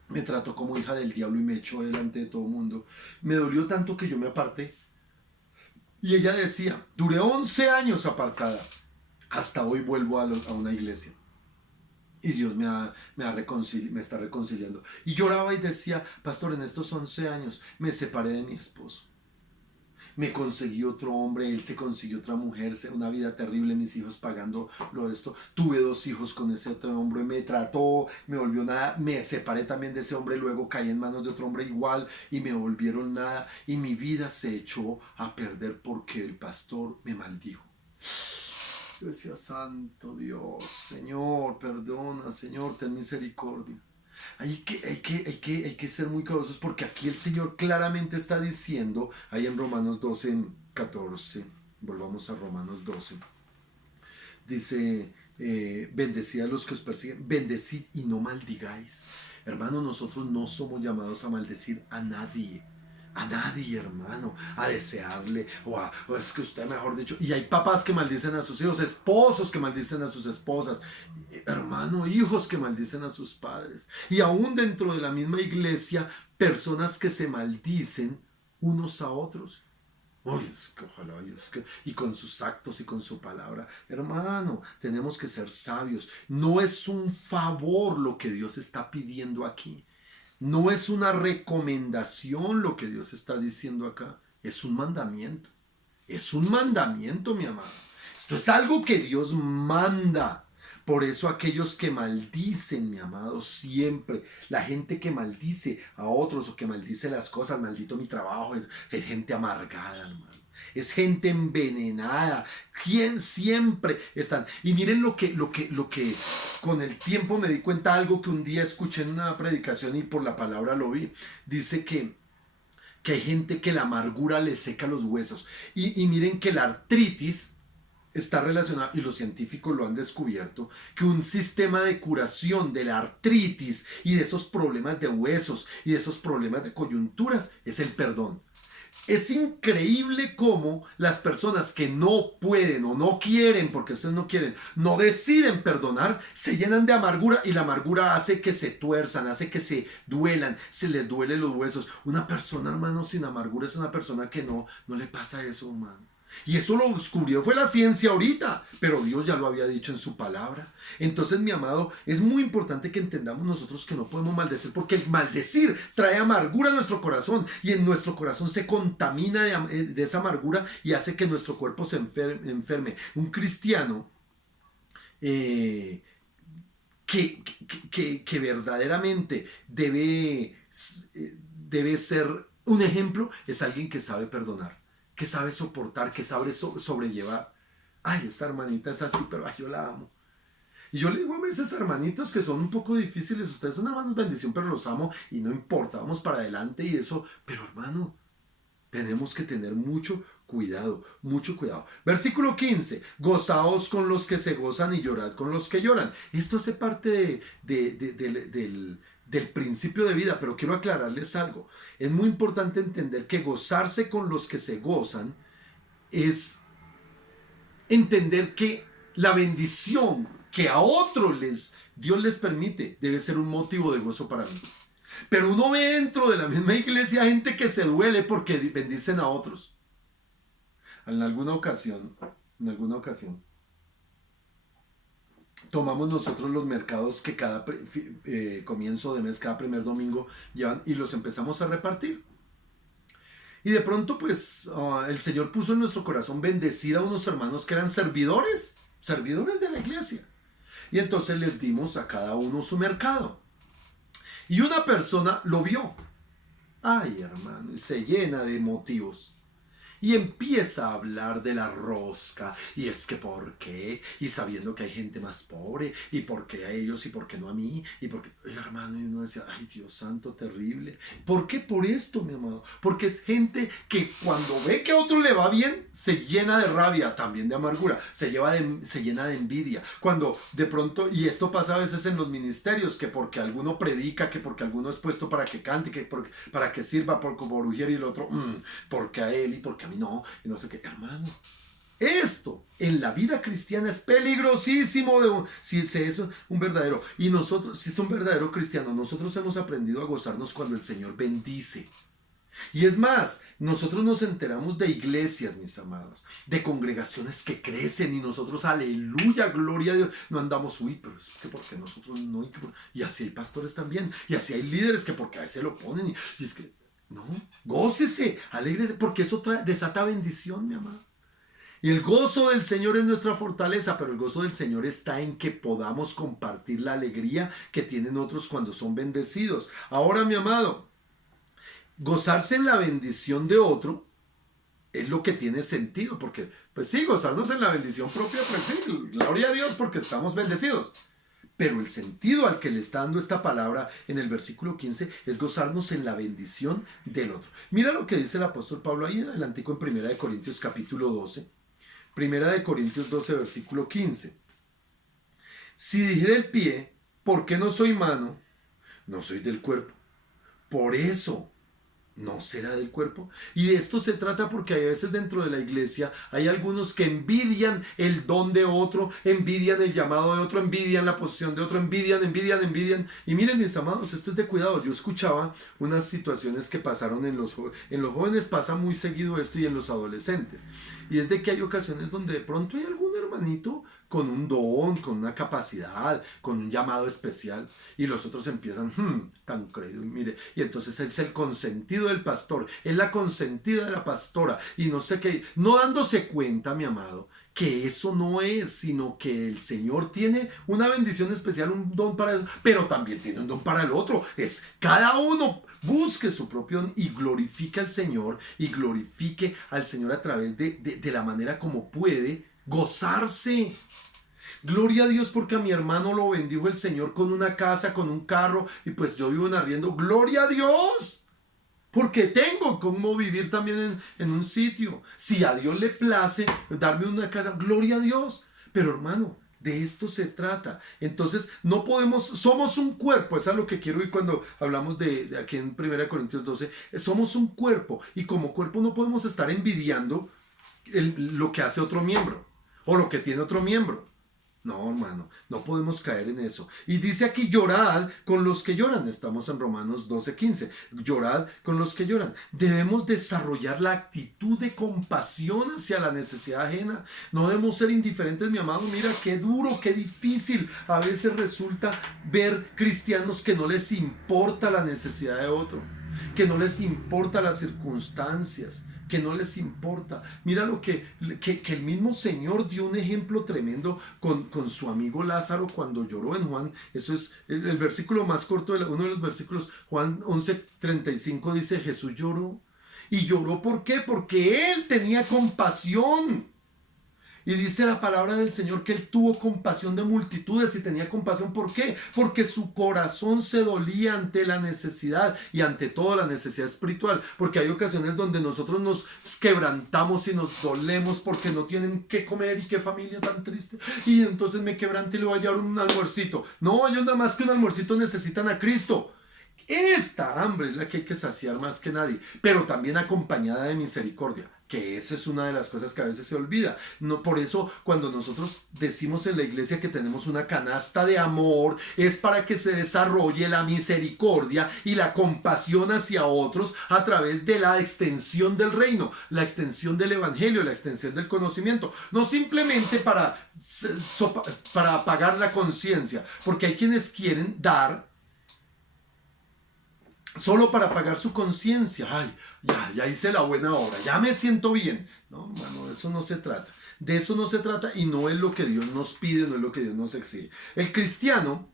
me trató como hija del diablo y me echó delante de todo el mundo. Me dolió tanto que yo me aparté. Y ella decía, duré 11 años apartada. Hasta hoy vuelvo a una iglesia. Y Dios me está reconciliando. Y lloraba y decía, pastor, en estos 11 años me separé de mi esposo. Me conseguí otro hombre, él se consiguió otra mujer, una vida terrible, mis hijos pagando lo de esto. Tuve 2 hijos con ese otro hombre, me trató, me volvió nada. Me separé también de ese hombre, luego caí en manos de otro hombre igual y me volvieron nada. Y mi vida se echó a perder porque el pastor me maldijo. Yo decía, santo Dios, Señor, perdona, Señor, ten misericordia. Hay que ser muy cuidadosos porque aquí el Señor claramente está diciendo, ahí en Romanos 12, 14, volvamos a Romanos 12, dice, bendecid a los que os persiguen, bendecid y no maldigáis. Hermano, nosotros no somos llamados a maldecir a nadie. A nadie, hermano, a desearle, o es que usted, mejor dicho, y hay papás que maldicen a sus hijos, esposos que maldicen a sus esposas, hermano, hijos que maldicen a sus padres, y aún dentro de la misma iglesia, personas que se maldicen unos a otros. Uy, es que ojalá, y con sus actos y con su palabra, hermano, tenemos que ser sabios. No es un favor lo que Dios está pidiendo aquí. No es una recomendación lo que Dios está diciendo acá. Es un mandamiento. Es un mandamiento, mi amado. Esto es algo que Dios manda. Por eso aquellos que maldicen, mi amado, siempre, la gente que maldice a otros o que maldice las cosas, maldito mi trabajo, es gente amargada, hermano. Es gente envenenada. ¿Quién siempre están? Y miren lo que con el tiempo me di cuenta, algo que un día escuché en una predicación y por la palabra lo vi. Dice que hay gente que la amargura le seca los huesos. Y miren que la artritis está relacionado, y los científicos lo han descubierto, que un sistema de curación de la artritis y de esos problemas de huesos y de esos problemas de coyunturas es el perdón. Es increíble cómo las personas que no pueden o no quieren, porque ustedes no quieren, no deciden perdonar, se llenan de amargura y la amargura hace que se tuerzan, hace que se duelan, se les duelen los huesos. Una persona, hermano, sin amargura es una persona que no le pasa eso, hermano. Y eso lo descubrió, fue la ciencia ahorita, pero Dios ya lo había dicho en su palabra. Entonces, mi amado, es muy importante que entendamos nosotros que no podemos maldecir, porque el maldecir trae amargura a nuestro corazón y en nuestro corazón se contamina de esa amargura y hace que nuestro cuerpo se enferme. Un cristiano que verdaderamente debe ser un ejemplo es alguien que sabe perdonar, que sabe soportar, que sabe sobrellevar. Ay, esta hermanita es así, pero ay, yo la amo. Y yo le digo a veces, hermanitos, que son un poco difíciles, ustedes son hermanos bendición, pero los amo y no importa, vamos para adelante y eso. Pero hermano, tenemos que tener mucho cuidado, mucho cuidado. Versículo 15, gozaos con los que se gozan y llorad con los que lloran. Esto hace parte del principio de vida, pero quiero aclararles algo. Es muy importante entender que gozarse con los que se gozan es entender que la bendición que a otros Dios les permite debe ser un motivo de gozo para mí. Pero uno ve dentro de la misma iglesia gente que se duele porque bendicen a otros. En alguna ocasión, tomamos nosotros los mercados que cada comienzo de mes, cada primer domingo llevan y los empezamos a repartir. Y de pronto pues el Señor puso en nuestro corazón bendecir a unos hermanos que eran servidores de la iglesia. Y entonces les dimos a cada uno su mercado. Y una persona lo vio. Ay, hermano, y se llena de motivos. Y empieza a hablar de la rosca, y es que por qué, y sabiendo que hay gente más pobre, y por qué a ellos, y por qué no a mí, y por qué, hermano, y uno decía, ay, Dios santo, terrible. ¿Por qué por esto, mi amado? Porque es gente que cuando ve que a otro le va bien, se llena de rabia, también de amargura, se llena de envidia. Cuando de pronto, y esto pasa a veces en los ministerios, que porque alguno predica, que porque alguno es puesto para que cante, que para que sirva por Ujier y el otro, porque a él y porque a mí no, y no sé qué, hermano. Esto en la vida cristiana es peligrosísimo si es un verdadero. Y nosotros, si es un verdadero cristiano, nosotros hemos aprendido a gozarnos cuando el Señor bendice. Y es más, nosotros nos enteramos de iglesias, mis amados, de congregaciones que crecen y nosotros, aleluya, gloria a Dios, no andamos, pero es que porque nosotros no, y así hay pastores también, y así hay líderes que porque a veces lo ponen, y es que, no, gócese, alégrese, porque eso desata bendición, mi amado. Y el gozo del Señor es nuestra fortaleza, pero el gozo del Señor está en que podamos compartir la alegría que tienen otros cuando son bendecidos. Ahora, mi amado, gozarse en la bendición de otro es lo que tiene sentido, porque, pues sí, gozarnos en la bendición propia, pues sí, gloria a Dios porque estamos bendecidos. Pero el sentido al que le está dando esta palabra en el versículo 15 es gozarnos en la bendición del otro. Mira lo que dice el apóstol Pablo ahí en adelantico en 1 Corintios capítulo 12. 1 Corintios 12, versículo 15. Si dijera el pie, ¿por qué no soy mano? No soy del cuerpo. Por eso no será del cuerpo. Y de esto se trata porque a veces dentro de la iglesia hay algunos que envidian el don de otro, envidian el llamado de otro, envidian la posición de otro, envidian. Y miren, mis amados, esto es de cuidado. Yo escuchaba unas situaciones que pasaron en los jóvenes, pasa muy seguido esto, y en los adolescentes. Y es de que hay ocasiones donde de pronto hay algún hermano hermanito con un don, con una capacidad, con un llamado especial, y los otros empiezan, tan creído, y mire, y entonces él es el consentido del pastor, es la consentida de la pastora, y no sé qué, no dándose cuenta, mi amado, que eso no es, sino que el Señor tiene una bendición especial, un don para eso, pero también tiene un don para el otro. Es cada uno busque su propio don y glorifique al Señor, y glorifique al Señor a través de la manera como puede gozarse. Gloria a Dios porque a mi hermano lo bendijo el Señor con una casa, con un carro, y pues yo vivo en arriendo. Gloria a Dios. Porque tengo cómo vivir también en un sitio. Si a Dios le place darme una casa, gloria a Dios. Pero hermano, de esto se trata. Entonces, no podemos, somos un cuerpo. Eso es a lo que quiero ir cuando hablamos de aquí en 1 Corintios 12. Somos un cuerpo. Y como cuerpo no podemos estar envidiando lo que hace otro miembro. O lo que tiene otro miembro. No, hermano, no podemos caer en eso. Y dice aquí, llorad con los que lloran. Estamos en Romanos 12:15. Llorad con los que lloran. Debemos desarrollar la actitud de compasión hacia la necesidad ajena. No debemos ser indiferentes, mi amado. Mira, qué duro, qué difícil. A veces resulta ver cristianos que no les importa la necesidad de otro, que no les importa las circunstancias, que no les importa. Mira lo que el mismo Señor dio un ejemplo tremendo con su amigo Lázaro cuando lloró en Juan. Eso es el versículo más corto, uno de los versículos, Juan 11:35 dice, Jesús lloró. ¿Y lloró por qué? Porque Él tenía compasión. Y dice la palabra del Señor que Él tuvo compasión de multitudes. Y tenía compasión, ¿por qué? Porque su corazón se dolía ante la necesidad, y ante todo la necesidad espiritual. Porque hay ocasiones donde nosotros nos quebrantamos y nos dolemos porque no tienen qué comer, y qué familia tan triste, y entonces me quebranto y le voy a llevar un almuercito. No, ellos nada más que un almuercito necesitan a Cristo. Esta hambre es la que hay que saciar más que nadie, pero también acompañada de misericordia, que esa es una de las cosas que a veces se olvida. No, por eso cuando nosotros decimos en la iglesia que tenemos una canasta de amor, es para que se desarrolle la misericordia y la compasión hacia otros a través de la extensión del reino, la extensión del evangelio, la extensión del conocimiento, no simplemente para apagar la conciencia, porque hay quienes quieren dar solo para pagar su conciencia. Ay, ya hice la buena obra, ya me siento bien. No, hermano, de eso no se trata. De eso no se trata, y no es lo que Dios nos pide, no es lo que Dios nos exige. El cristiano,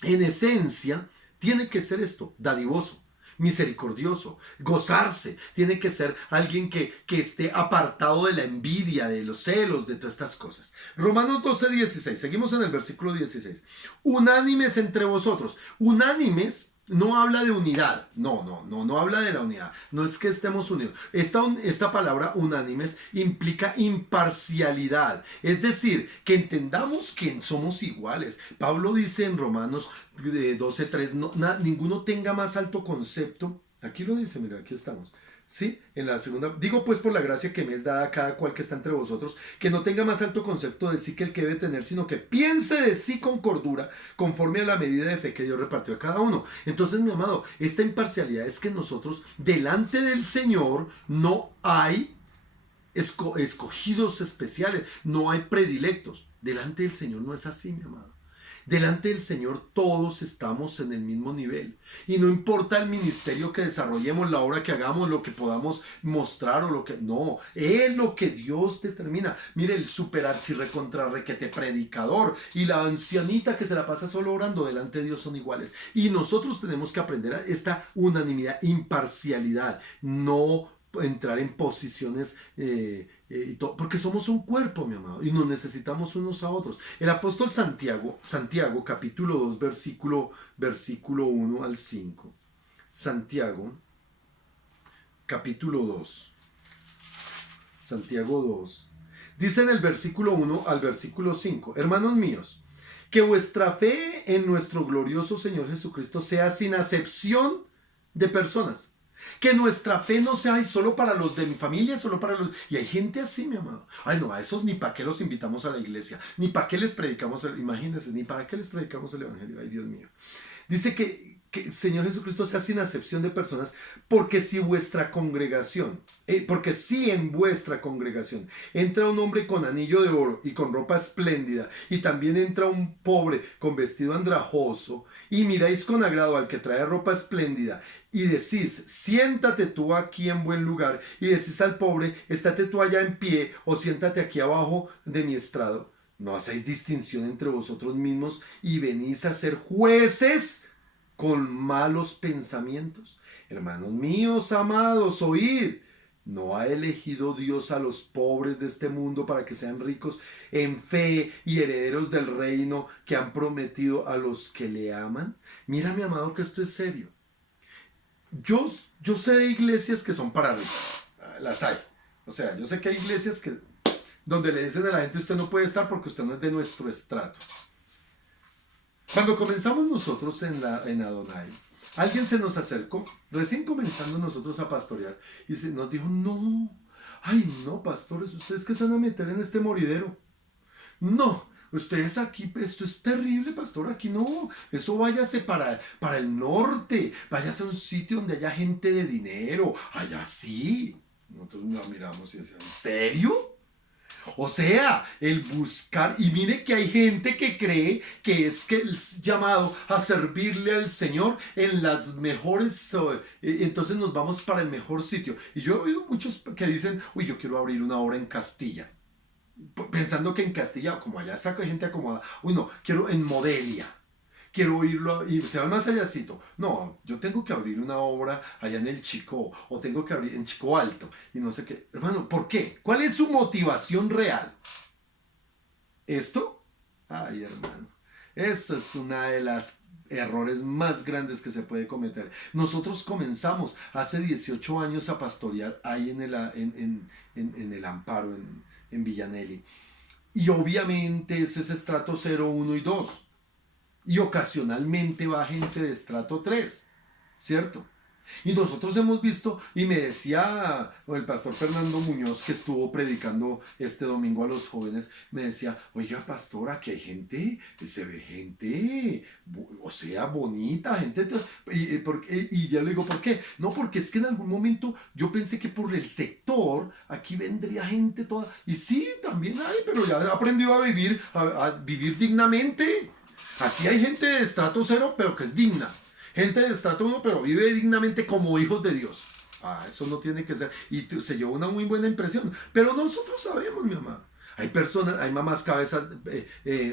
en esencia, tiene que ser esto, dadivoso, misericordioso, gozarse. Tiene que ser alguien que esté apartado de la envidia, de los celos, de todas estas cosas. Romanos 12:16, seguimos en el versículo 16. Unánimes entre vosotros. Unánimes no habla de unidad, no habla de la unidad, no es que estemos unidos. Esta palabra unánimes implica imparcialidad, es decir, que entendamos que somos iguales. Pablo dice en Romanos 12:3, ninguno tenga más alto concepto, aquí lo dice, mira, aquí estamos. Sí, en la segunda, digo pues por la gracia que me es dada a cada cual que está entre vosotros, que no tenga más alto concepto de sí que el que debe tener, sino que piense de sí con cordura, conforme a la medida de fe que Dios repartió a cada uno. Entonces, mi amado, esta imparcialidad es que nosotros, delante del Señor, no hay escogidos especiales, no hay predilectos. Delante del Señor no es así, mi amado. Delante del Señor todos estamos en el mismo nivel, y no importa el ministerio que desarrollemos, la obra que hagamos, lo que podamos mostrar o lo que no, es lo que Dios determina. Mire, el super archirrecontra requete predicador y la ancianita que se la pasa solo orando, delante de Dios son iguales, y nosotros tenemos que aprender a esta unanimidad, imparcialidad, no entrar en posiciones porque somos un cuerpo, mi amado, y nos necesitamos unos a otros. El apóstol Santiago capítulo 2, versículo 1 al 5. Santiago, capítulo 2. Santiago 2. Dice en el versículo 1 al versículo 5, hermanos míos, que vuestra fe en nuestro glorioso Señor Jesucristo sea sin acepción de personas. Que nuestra fe no sea solo para los de mi familia, solo para los... Y hay gente así, mi amado. Ay, no, a esos ni para qué los invitamos a la iglesia, ni para qué les predicamos, imagínense, ni para qué les predicamos el evangelio. Ay, Dios mío. Dice que que el Señor Jesucristo sea sin acepción de personas, porque si vuestra congregación, porque si en vuestra congregación entra un hombre con anillo de oro y con ropa espléndida, y también entra un pobre con vestido andrajoso, y miráis con agrado al que trae ropa espléndida, y decís, siéntate tú aquí en buen lugar, y decís al pobre, estate tú allá en pie, o siéntate aquí abajo de mi estrado, ¿no hacéis distinción entre vosotros mismos y venís a ser jueces con malos pensamientos? Hermanos míos amados, oíd. ¿No ha elegido Dios a los pobres de este mundo para que sean ricos en fe y herederos del reino que han prometido a los que le aman? Mira, mi amado, que esto es serio. Yo sé de iglesias que son para ricos. Las hay. O sea, yo sé que hay iglesias donde le dicen a la gente, usted no puede estar porque usted no es de nuestro estrato. Cuando comenzamos nosotros en Adonai, alguien se nos acercó, recién comenzando nosotros a pastorear, y nos dijo, no, ay no, pastores, ustedes que se van a meter en este moridero. No, ustedes aquí, esto es terrible, pastor, aquí no, eso váyase para el norte, váyase a un sitio donde haya gente de dinero, allá sí. Nosotros nos miramos y decíamos, ¿en serio? O sea, el buscar, y mire que hay gente que cree que es que el llamado a servirle al Señor en las mejores, entonces nos vamos para el mejor sitio. Y yo he oído muchos que dicen, uy, yo quiero abrir una obra en Castilla, pensando que en Castilla, como allá saco gente acomodada, uy, no, quiero en Modelia. Quiero irlo y se va más allácito. No, yo tengo que abrir una obra allá en el Chico, o tengo que abrir en Chico Alto, y no sé qué. Hermano, ¿por qué? ¿Cuál es su motivación real? ¿Esto? Ay, hermano, eso es una de las errores más grandes que se puede cometer. Nosotros comenzamos hace 18 años a pastorear ahí en el Amparo, en Villanelli. Y obviamente ese es estrato 0, 1 y 2. Y ocasionalmente va gente de estrato 3, ¿cierto? Y nosotros hemos visto, y me decía el pastor Fernando Muñoz, que estuvo predicando este domingo a los jóvenes, me decía, oiga pastor, aquí hay gente, se ve gente, o sea, bonita, gente, y ya le digo, ¿por qué? No, porque es que en algún momento yo pensé que por el sector, aquí vendría gente toda, y sí, también hay, pero ya aprendió a vivir dignamente. Aquí hay gente de estrato 0, pero que es digna. Gente de estrato 1, pero vive dignamente como hijos de Dios. Eso no tiene que ser. Y se llevó una muy buena impresión. Pero nosotros sabemos, mi mamá. Hay personas, hay mamás cabezas,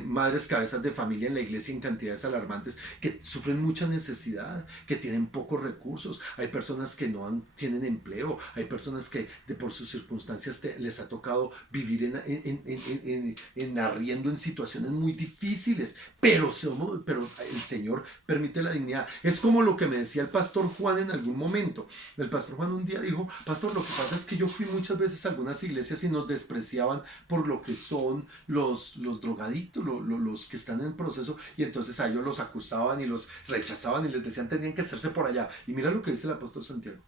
madres cabezas de familia en la iglesia en cantidades alarmantes que sufren mucha necesidad, que tienen pocos recursos. Hay personas que no tienen empleo. Hay personas que por sus circunstancias les ha tocado vivir en arriendo en situaciones muy difíciles. Pero el Señor permite la dignidad. Es como lo que me decía el pastor Juan en algún momento. El pastor Juan un día dijo, pastor, lo que pasa es que yo fui muchas veces a algunas iglesias y nos despreciaban por lo que son los drogadictos, los que están en proceso, y entonces a ellos los acusaban y los rechazaban y les decían tenían que hacerse por allá. Y mira lo que dice el apóstol Santiago.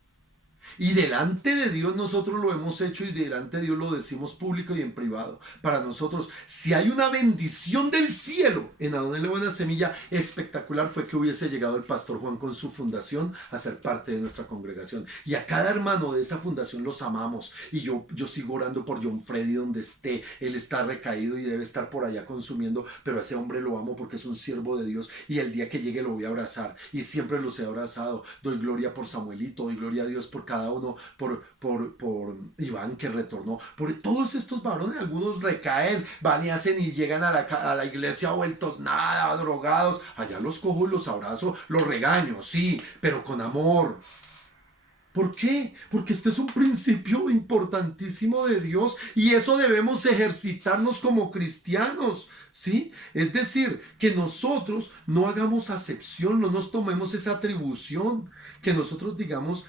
Y delante de Dios nosotros lo hemos hecho, y delante de Dios lo decimos público y en privado. Para nosotros, si hay una bendición del cielo en Adonai la Buena Semilla, espectacular fue que hubiese llegado el pastor Juan con su fundación a ser parte de nuestra congregación. Y a cada hermano de esa fundación los amamos. Y yo sigo orando por John Freddy donde esté. Él está recaído y debe estar por allá consumiendo, pero a ese hombre lo amo porque es un siervo de Dios, y el día que llegue lo voy a abrazar. Y siempre los he abrazado. Doy gloria por Samuelito, doy gloria a Dios por cada uno, por Iván que retornó, por todos estos varones. Algunos recaen, van y hacen y llegan a la iglesia vueltos nada, drogados. Allá los cojo y los abrazo, los regaño, sí, pero con amor. ¿Por qué? Porque este es un principio importantísimo de Dios, y eso debemos ejercitarnos como cristianos, ¿sí? Es decir, que nosotros no hagamos acepción, no nos tomemos esa atribución, que nosotros digamos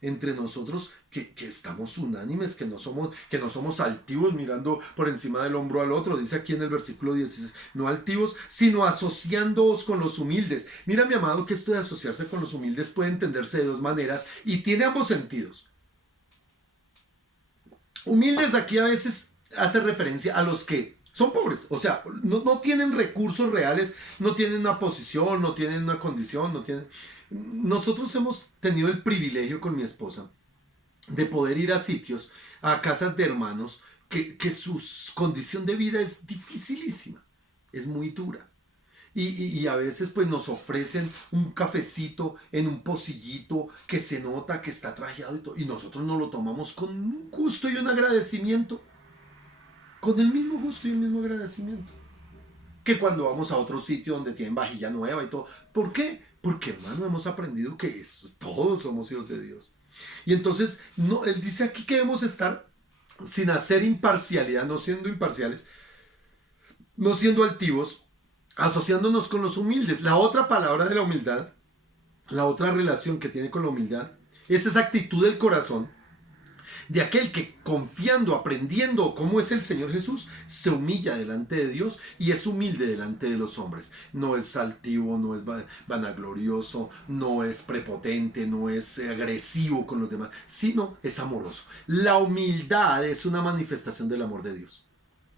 entre nosotros que estamos unánimes, que no somos altivos mirando por encima del hombro al otro. Dice aquí en el versículo 16, no altivos, sino asociándoos con los humildes. Mira, mi amado, que esto de asociarse con los humildes puede entenderse de dos maneras y tiene ambos sentidos. Humildes aquí a veces hace referencia a los que Son pobres, o sea, no tienen recursos reales, no tienen una posición, no tienen una condición, no tienen... Nosotros hemos tenido el privilegio con mi esposa de poder ir a sitios, a casas de hermanos, que su condición de vida es dificilísima, es muy dura. Y a veces pues nos ofrecen un cafecito en un pocillito que se nota que está trajeado y todo, y nosotros nos lo tomamos con un gusto y un agradecimiento, con el mismo gusto y el mismo agradecimiento, que cuando vamos a otro sitio donde tienen vajilla nueva y todo. ¿Por qué? Porque, hermano, hemos aprendido que todos somos hijos de Dios. Y entonces, no, él dice aquí que debemos estar sin hacer imparcialidad, no siendo imparciales, no siendo altivos, asociándonos con los humildes. La otra palabra de la humildad, la otra relación que tiene con la humildad, es esa actitud del corazón de aquel que, confiando, aprendiendo cómo es el Señor Jesús, se humilla delante de Dios y es humilde delante de los hombres. No es altivo, no es vanaglorioso, no es prepotente, no es agresivo con los demás, sino es amoroso. La humildad es una manifestación del amor de Dios.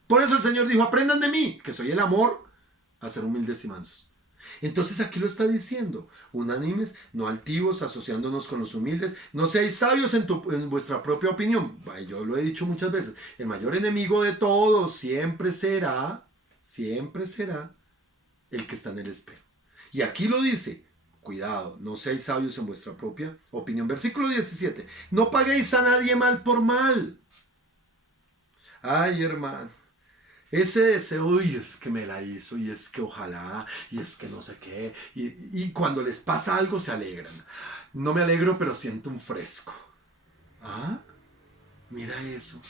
Por eso el Señor dijo: aprendan de mí, que soy el amor, a ser humildes y mansos. Entonces aquí lo está diciendo: unánimes, no altivos, asociándonos con los humildes, no seáis sabios en vuestra propia opinión. Yo lo he dicho muchas veces, el mayor enemigo de todos siempre será el que está en el espejo. Y aquí lo dice: cuidado, no seáis sabios en vuestra propia opinión. Versículo 17, no paguéis a nadie mal por mal. Ay, hermano, ese deseo, uy, es que me la hizo, y es que ojalá, y es que no sé qué, y cuando les pasa algo se alegran. No me alegro, pero siento un fresco. Ah, mira eso.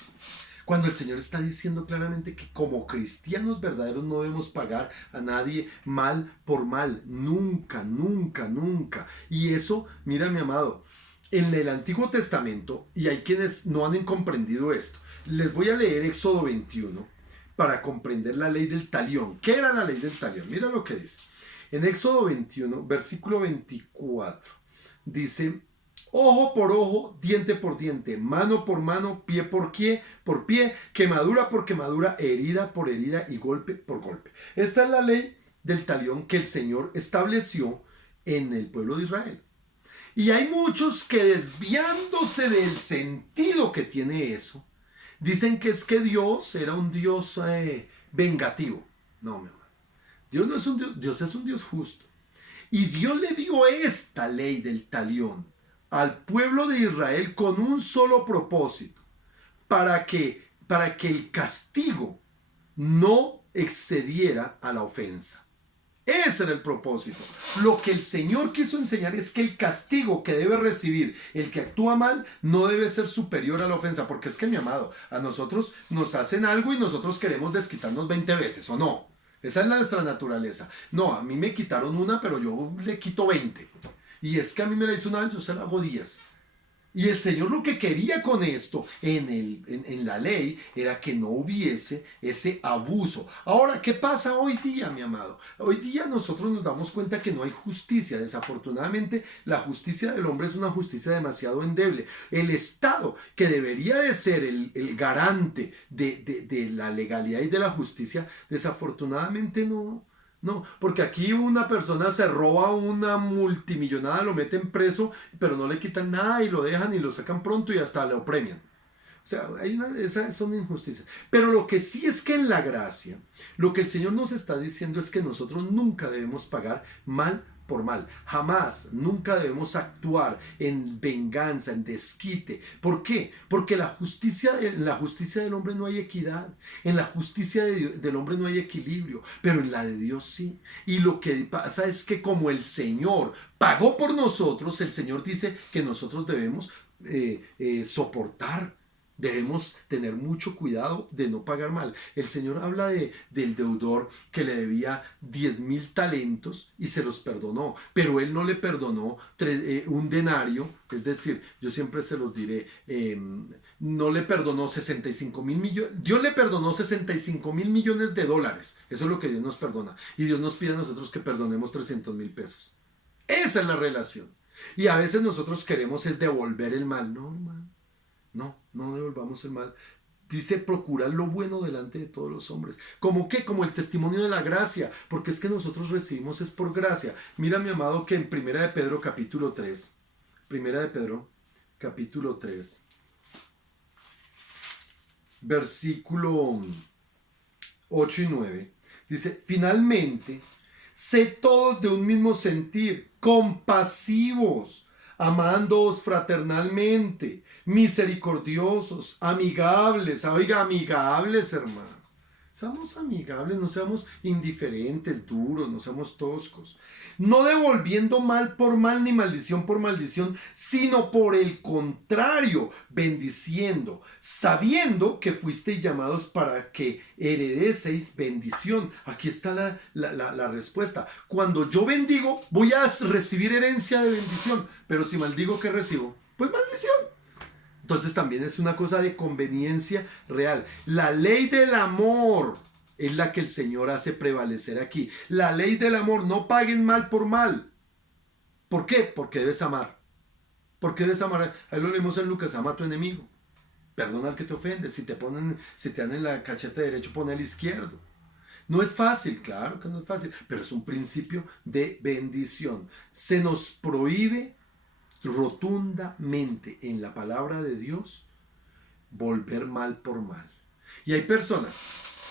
Cuando el Señor está diciendo claramente que como cristianos verdaderos no debemos pagar a nadie mal por mal. Nunca, nunca, nunca. Y eso, mira, mi amado, en el Antiguo Testamento, y hay quienes no han comprendido esto, les voy a leer Éxodo 21 para comprender la ley del talión. ¿Qué era la ley del talión? Mira lo que dice. En Éxodo 21, versículo 24, dice: ojo por ojo, diente por diente, mano por mano, pie por pie, quemadura por quemadura, herida por herida y golpe por golpe. Esta es la ley del talión que el Señor estableció en el pueblo de Israel. Y hay muchos que, desviándose del sentido que tiene eso, dicen que es que Dios era un Dios vengativo. No, mi hermano. Dios no es un Dios, Dios es un Dios justo. Y Dios le dio esta ley del talión al pueblo de Israel con un solo propósito: para que el castigo no excediera a la ofensa. Ese era el propósito. Lo que el Señor quiso enseñar es que el castigo que debe recibir el que actúa mal no debe ser superior a la ofensa. Porque es que, mi amado, a nosotros nos hacen algo y nosotros queremos desquitarnos 20 veces, ¿o no? Esa es nuestra naturaleza. No, a mí me quitaron una, pero yo le quito 20. Y es que a mí me la hizo una vez, yo se la hago 10. Y el Señor lo que quería con esto en la ley era que no hubiese ese abuso. Ahora, ¿qué pasa hoy día, mi amado? Hoy día nosotros nos damos cuenta que no hay justicia. Desafortunadamente, la justicia del hombre es una justicia demasiado endeble. El Estado, que debería de ser el garante de la legalidad y de la justicia, desafortunadamente no. No, porque aquí una persona se roba una multimillonada, lo meten preso, pero no le quitan nada y lo dejan y lo sacan pronto y hasta lo premian. O sea, esas son injusticias. Pero lo que sí es que en la gracia, lo que el Señor nos está diciendo es que nosotros nunca debemos pagar mal por mal. Jamás, nunca debemos actuar en venganza, en desquite. ¿Por qué? Porque en la justicia del hombre no hay equidad. En la justicia del hombre no hay equilibrio. Pero en la de Dios sí. Y lo que pasa es que como el Señor pagó por nosotros, el Señor dice que nosotros debemos soportar. Debemos tener mucho cuidado de no pagar mal. El Señor habla del deudor que le debía 10,000 talentos y se los perdonó, pero Él no le perdonó un denario. Es decir, yo siempre se los diré, no le perdonó 65,000 millones. Dios le perdonó 65,000 millones de dólares. Eso es lo que Dios nos perdona. Y Dios nos pide a nosotros que perdonemos 300,000 pesos. Esa es la relación. Y a veces nosotros queremos es devolver el mal. No, hermano. No devolvamos el mal. Dice procurar lo bueno delante de todos los hombres. ¿Cómo qué? Como el testimonio de la gracia. Porque es que nosotros recibimos es por gracia. Mira, mi amado, que en Primera de Pedro capítulo 3. Primera de Pedro capítulo 3. Versículo 8 y 9. Dice, finalmente, sé todos de un mismo sentir, compasivos, amándoos fraternalmente, misericordiosos, amigables. Oiga, amigables, hermano. Seamos amigables, no seamos indiferentes, duros, no seamos toscos. No devolviendo mal por mal ni maldición por maldición, sino por el contrario, bendiciendo, sabiendo que fuisteis llamados para que heredeseis bendición. Aquí está la respuesta. Cuando yo bendigo, voy a recibir herencia de bendición, pero si maldigo, ¿qué recibo? Pues maldición. Entonces también es una cosa de conveniencia real. La ley del amor es la que el Señor hace prevalecer aquí. La ley del amor, no paguen mal por mal. ¿Por qué? Porque debes amar. ¿Por qué debes amar? Ahí lo leemos en Lucas, ama a tu enemigo. Perdona al que te ofende. Si te dan en la cacheta derecho, pon el izquierdo. No es fácil, claro que no es fácil, pero es un principio de bendición. Se nos prohíbe rotundamente en la palabra de Dios volver mal por mal. Y hay personas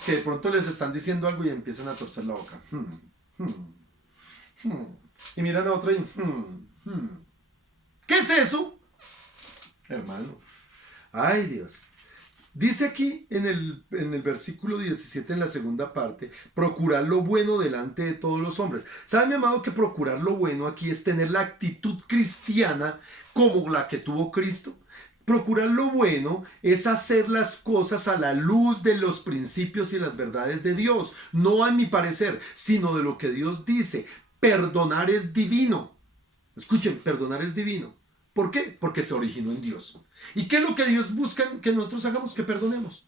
que de pronto les están diciendo algo y empiezan a torcer la boca. Y miran a otra y... ¿Qué es eso? Hermano. Ay, Dios. Dice aquí en el versículo 17, en la segunda parte, procurar lo bueno delante de todos los hombres. ¿Sabe, mi amado, que procurar lo bueno aquí es tener la actitud cristiana como la que tuvo Cristo? Procurar lo bueno es hacer las cosas a la luz de los principios y las verdades de Dios, no a mi parecer, sino de lo que Dios dice. Perdonar es divino. Escuchen, perdonar es divino. ¿Por qué? Porque se originó en Dios. ¿Y qué es lo que Dios busca que nosotros hagamos? Que perdonemos.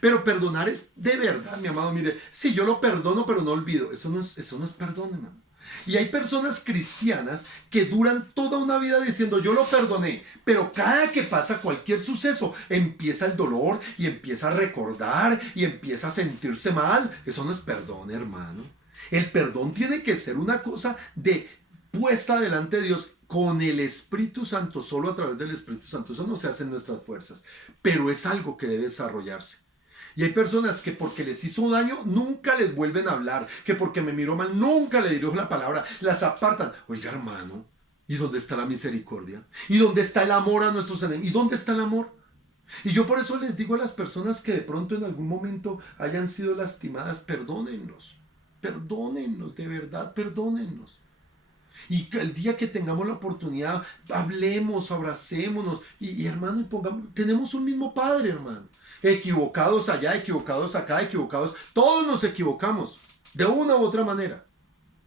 Pero perdonar es de verdad, mi amado. Mire, sí, yo lo perdono, pero no olvido. Eso no es perdón, hermano. Y hay personas cristianas que duran toda una vida diciendo yo lo perdoné, pero cada que pasa cualquier suceso empieza el dolor y empieza a recordar y empieza a sentirse mal. Eso no es perdón, hermano. El perdón tiene que ser una cosa de puesta delante de Dios con el Espíritu Santo, solo a través del Espíritu Santo. Eso no se hace en nuestras fuerzas, pero es algo que debe desarrollarse. Y hay personas que porque les hizo daño nunca les vuelven a hablar, que porque me miró mal nunca le dirijo la palabra, las apartan. Oiga, hermano, ¿y dónde está la misericordia? ¿Y dónde está el amor a nuestros enemigos? ¿Y dónde está el amor? Y yo por eso les digo a las personas que de pronto en algún momento hayan sido lastimadas, perdónennos, perdónennos, de verdad, perdónennos. Y el día que tengamos la oportunidad, hablemos, abracémonos y hermano, tenemos un mismo Padre, hermano. Equivocados allá, equivocados acá, equivocados. Todos nos equivocamos, de una u otra manera.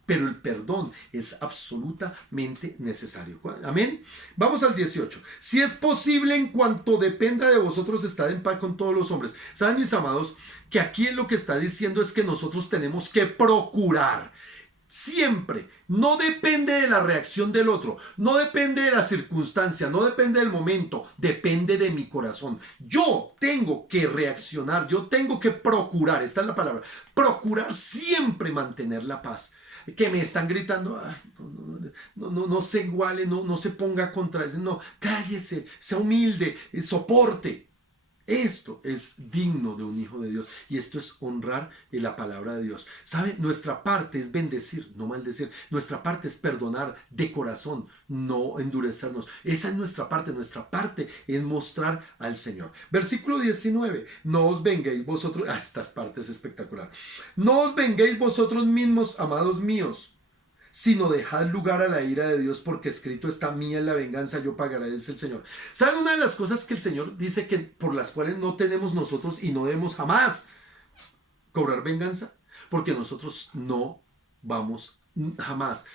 Pero el perdón es absolutamente necesario. Amén. Vamos al 18. Si es posible, en cuanto dependa de vosotros, estar en paz con todos los hombres. ¿Saben, mis amados? Que aquí lo que está diciendo es que nosotros tenemos que procurar. Siempre, no depende de la reacción del otro, no depende de la circunstancia, no depende del momento, depende de mi corazón. Yo tengo que reaccionar, yo tengo que procurar, esta es la palabra, procurar siempre mantener la paz. Que me están gritando, no se iguale, no se ponga contra eso, no, cállese, sea humilde, soporte. Esto es digno de un hijo de Dios y esto es honrar la palabra de Dios. ¿Sabe? Nuestra parte es bendecir, no maldecir. Nuestra parte es perdonar de corazón, no endurecernos. Esa es nuestra parte. Nuestra parte es mostrar al Señor. Versículo 19. No os venguéis vosotros. Estas partes espectacular. No os venguéis vosotros mismos, amados míos, sino dejad lugar a la ira de Dios, porque escrito está: mía es la venganza, yo pagaré, dice el Señor. ¿Saben una de las cosas que el Señor dice que por las cuales no tenemos nosotros y no debemos jamás cobrar venganza? Porque nosotros no vamos, jamás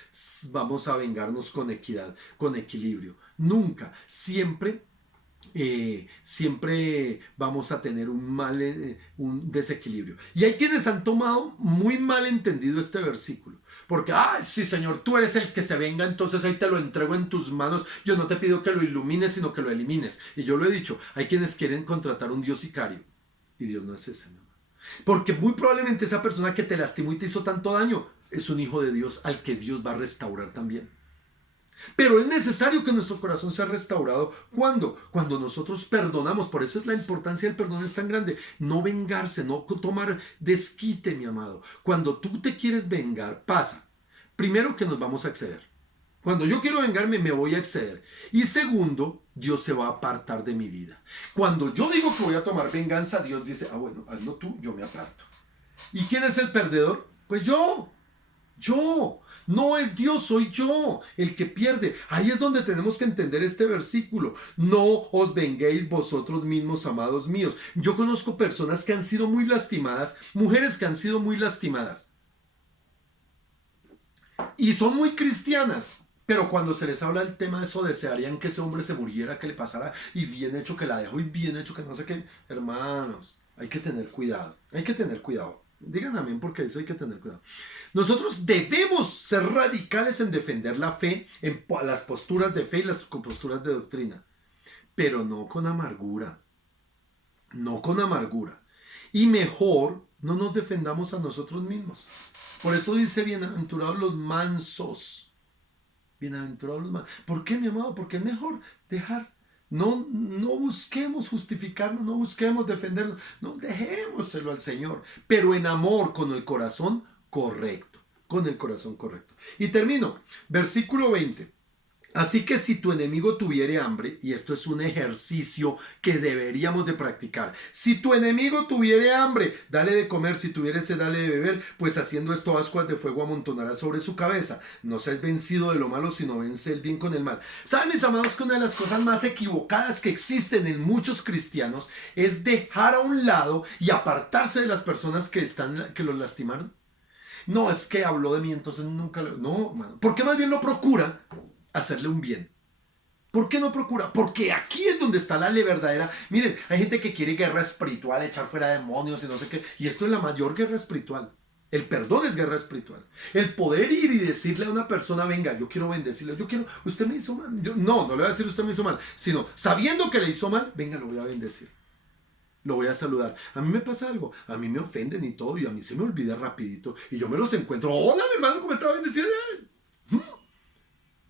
vamos a vengarnos con equidad, con equilibrio. Nunca, siempre vamos a tener un desequilibrio. Y hay quienes han tomado muy mal entendido este versículo. Porque, ay, sí, Señor, tú eres el que se venga, entonces ahí te lo entrego en tus manos. Yo no te pido que lo ilumines, sino que lo elimines. Y yo lo he dicho, hay quienes quieren contratar un Dios sicario. Y Dios no es ese, mi amado. Porque muy probablemente esa persona que te lastimó y te hizo tanto daño es un hijo de Dios al que Dios va a restaurar también. Pero es necesario que nuestro corazón sea restaurado. ¿Cuándo? Cuando nosotros perdonamos. Por eso la importancia del perdón es tan grande. No vengarse, no tomar desquite, mi amado. Cuando tú te quieres vengar, pasa. Primero que nos vamos a exceder. Cuando yo quiero vengarme, me voy a exceder. Y segundo, Dios se va a apartar de mi vida. Cuando yo digo que voy a tomar venganza, Dios dice, bueno, hazlo tú, yo me aparto. ¿Y quién es el perdedor? Pues yo. Yo. No es Dios, soy yo el que pierde. Ahí es donde tenemos que entender este versículo. No os venguéis vosotros mismos, amados míos. Yo conozco personas que han sido muy lastimadas, mujeres que han sido muy lastimadas. Y son muy cristianas. Pero cuando se les habla del tema de eso, desearían que ese hombre se muriera, que le pasara, y bien hecho que la dejó, y bien hecho que no sé qué. Hermanos, hay que tener cuidado. Hay que tener cuidado. Digan amén, porque eso hay que tener cuidado. Nosotros debemos ser radicales en defender la fe, en las posturas de fe y las posturas de doctrina, pero no con amargura, no con amargura. Y mejor no nos defendamos a nosotros mismos. Por eso dice, bienaventurados los mansos. Bienaventurados los mansos. ¿Por qué, mi amado? Porque es mejor dejar. No busquemos justificarnos, no busquemos defendernos, no, dejémoselo al Señor, pero en amor, con el corazón correcto, con el corazón correcto. Y termino, versículo 20. Así que si tu enemigo tuviere hambre, y esto es un ejercicio que deberíamos de practicar, si tu enemigo tuviere hambre, dale de comer, si tuviere sed, dale de beber, pues haciendo esto ascuas de fuego amontonará sobre su cabeza. No seas vencido de lo malo, sino vence el bien con el mal. ¿Saben, mis amados, que una de las cosas más equivocadas que existen en muchos cristianos es dejar a un lado y apartarse de las personas que los lastimaron? No, es que habló de mí, entonces nunca lo... No, mano. ¿Por qué más bien lo procura hacerle un bien? ¿Por qué no procura? Porque aquí es donde está la verdadera... Miren, hay gente que quiere guerra espiritual, echar fuera demonios y no sé qué. Y esto es la mayor guerra espiritual. El perdón es guerra espiritual. El poder ir y decirle a una persona, venga, yo quiero bendecirle, yo quiero, usted me hizo mal. No le voy a decir usted me hizo mal, sino sabiendo que le hizo mal, venga, lo voy a bendecir. Lo voy a saludar. A mí me pasa algo. A mí me ofenden y todo. Y a mí se me olvida rapidito. Y yo me los encuentro. Hola, mi hermano, ¿cómo está? Bendecido.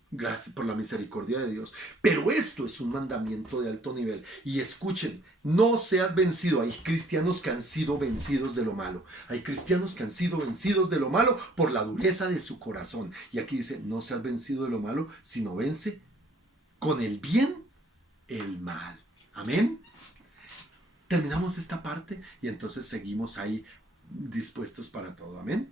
Gracias por la misericordia de Dios. Pero esto es un mandamiento de alto nivel. Y escuchen, no seas vencido. Hay cristianos que han sido vencidos de lo malo. Hay cristianos que han sido vencidos de lo malo por la dureza de su corazón. Y aquí dice, no seas vencido de lo malo, sino vence con el bien el mal. Amén. Terminamos esta parte y entonces seguimos ahí dispuestos para todo. Amén.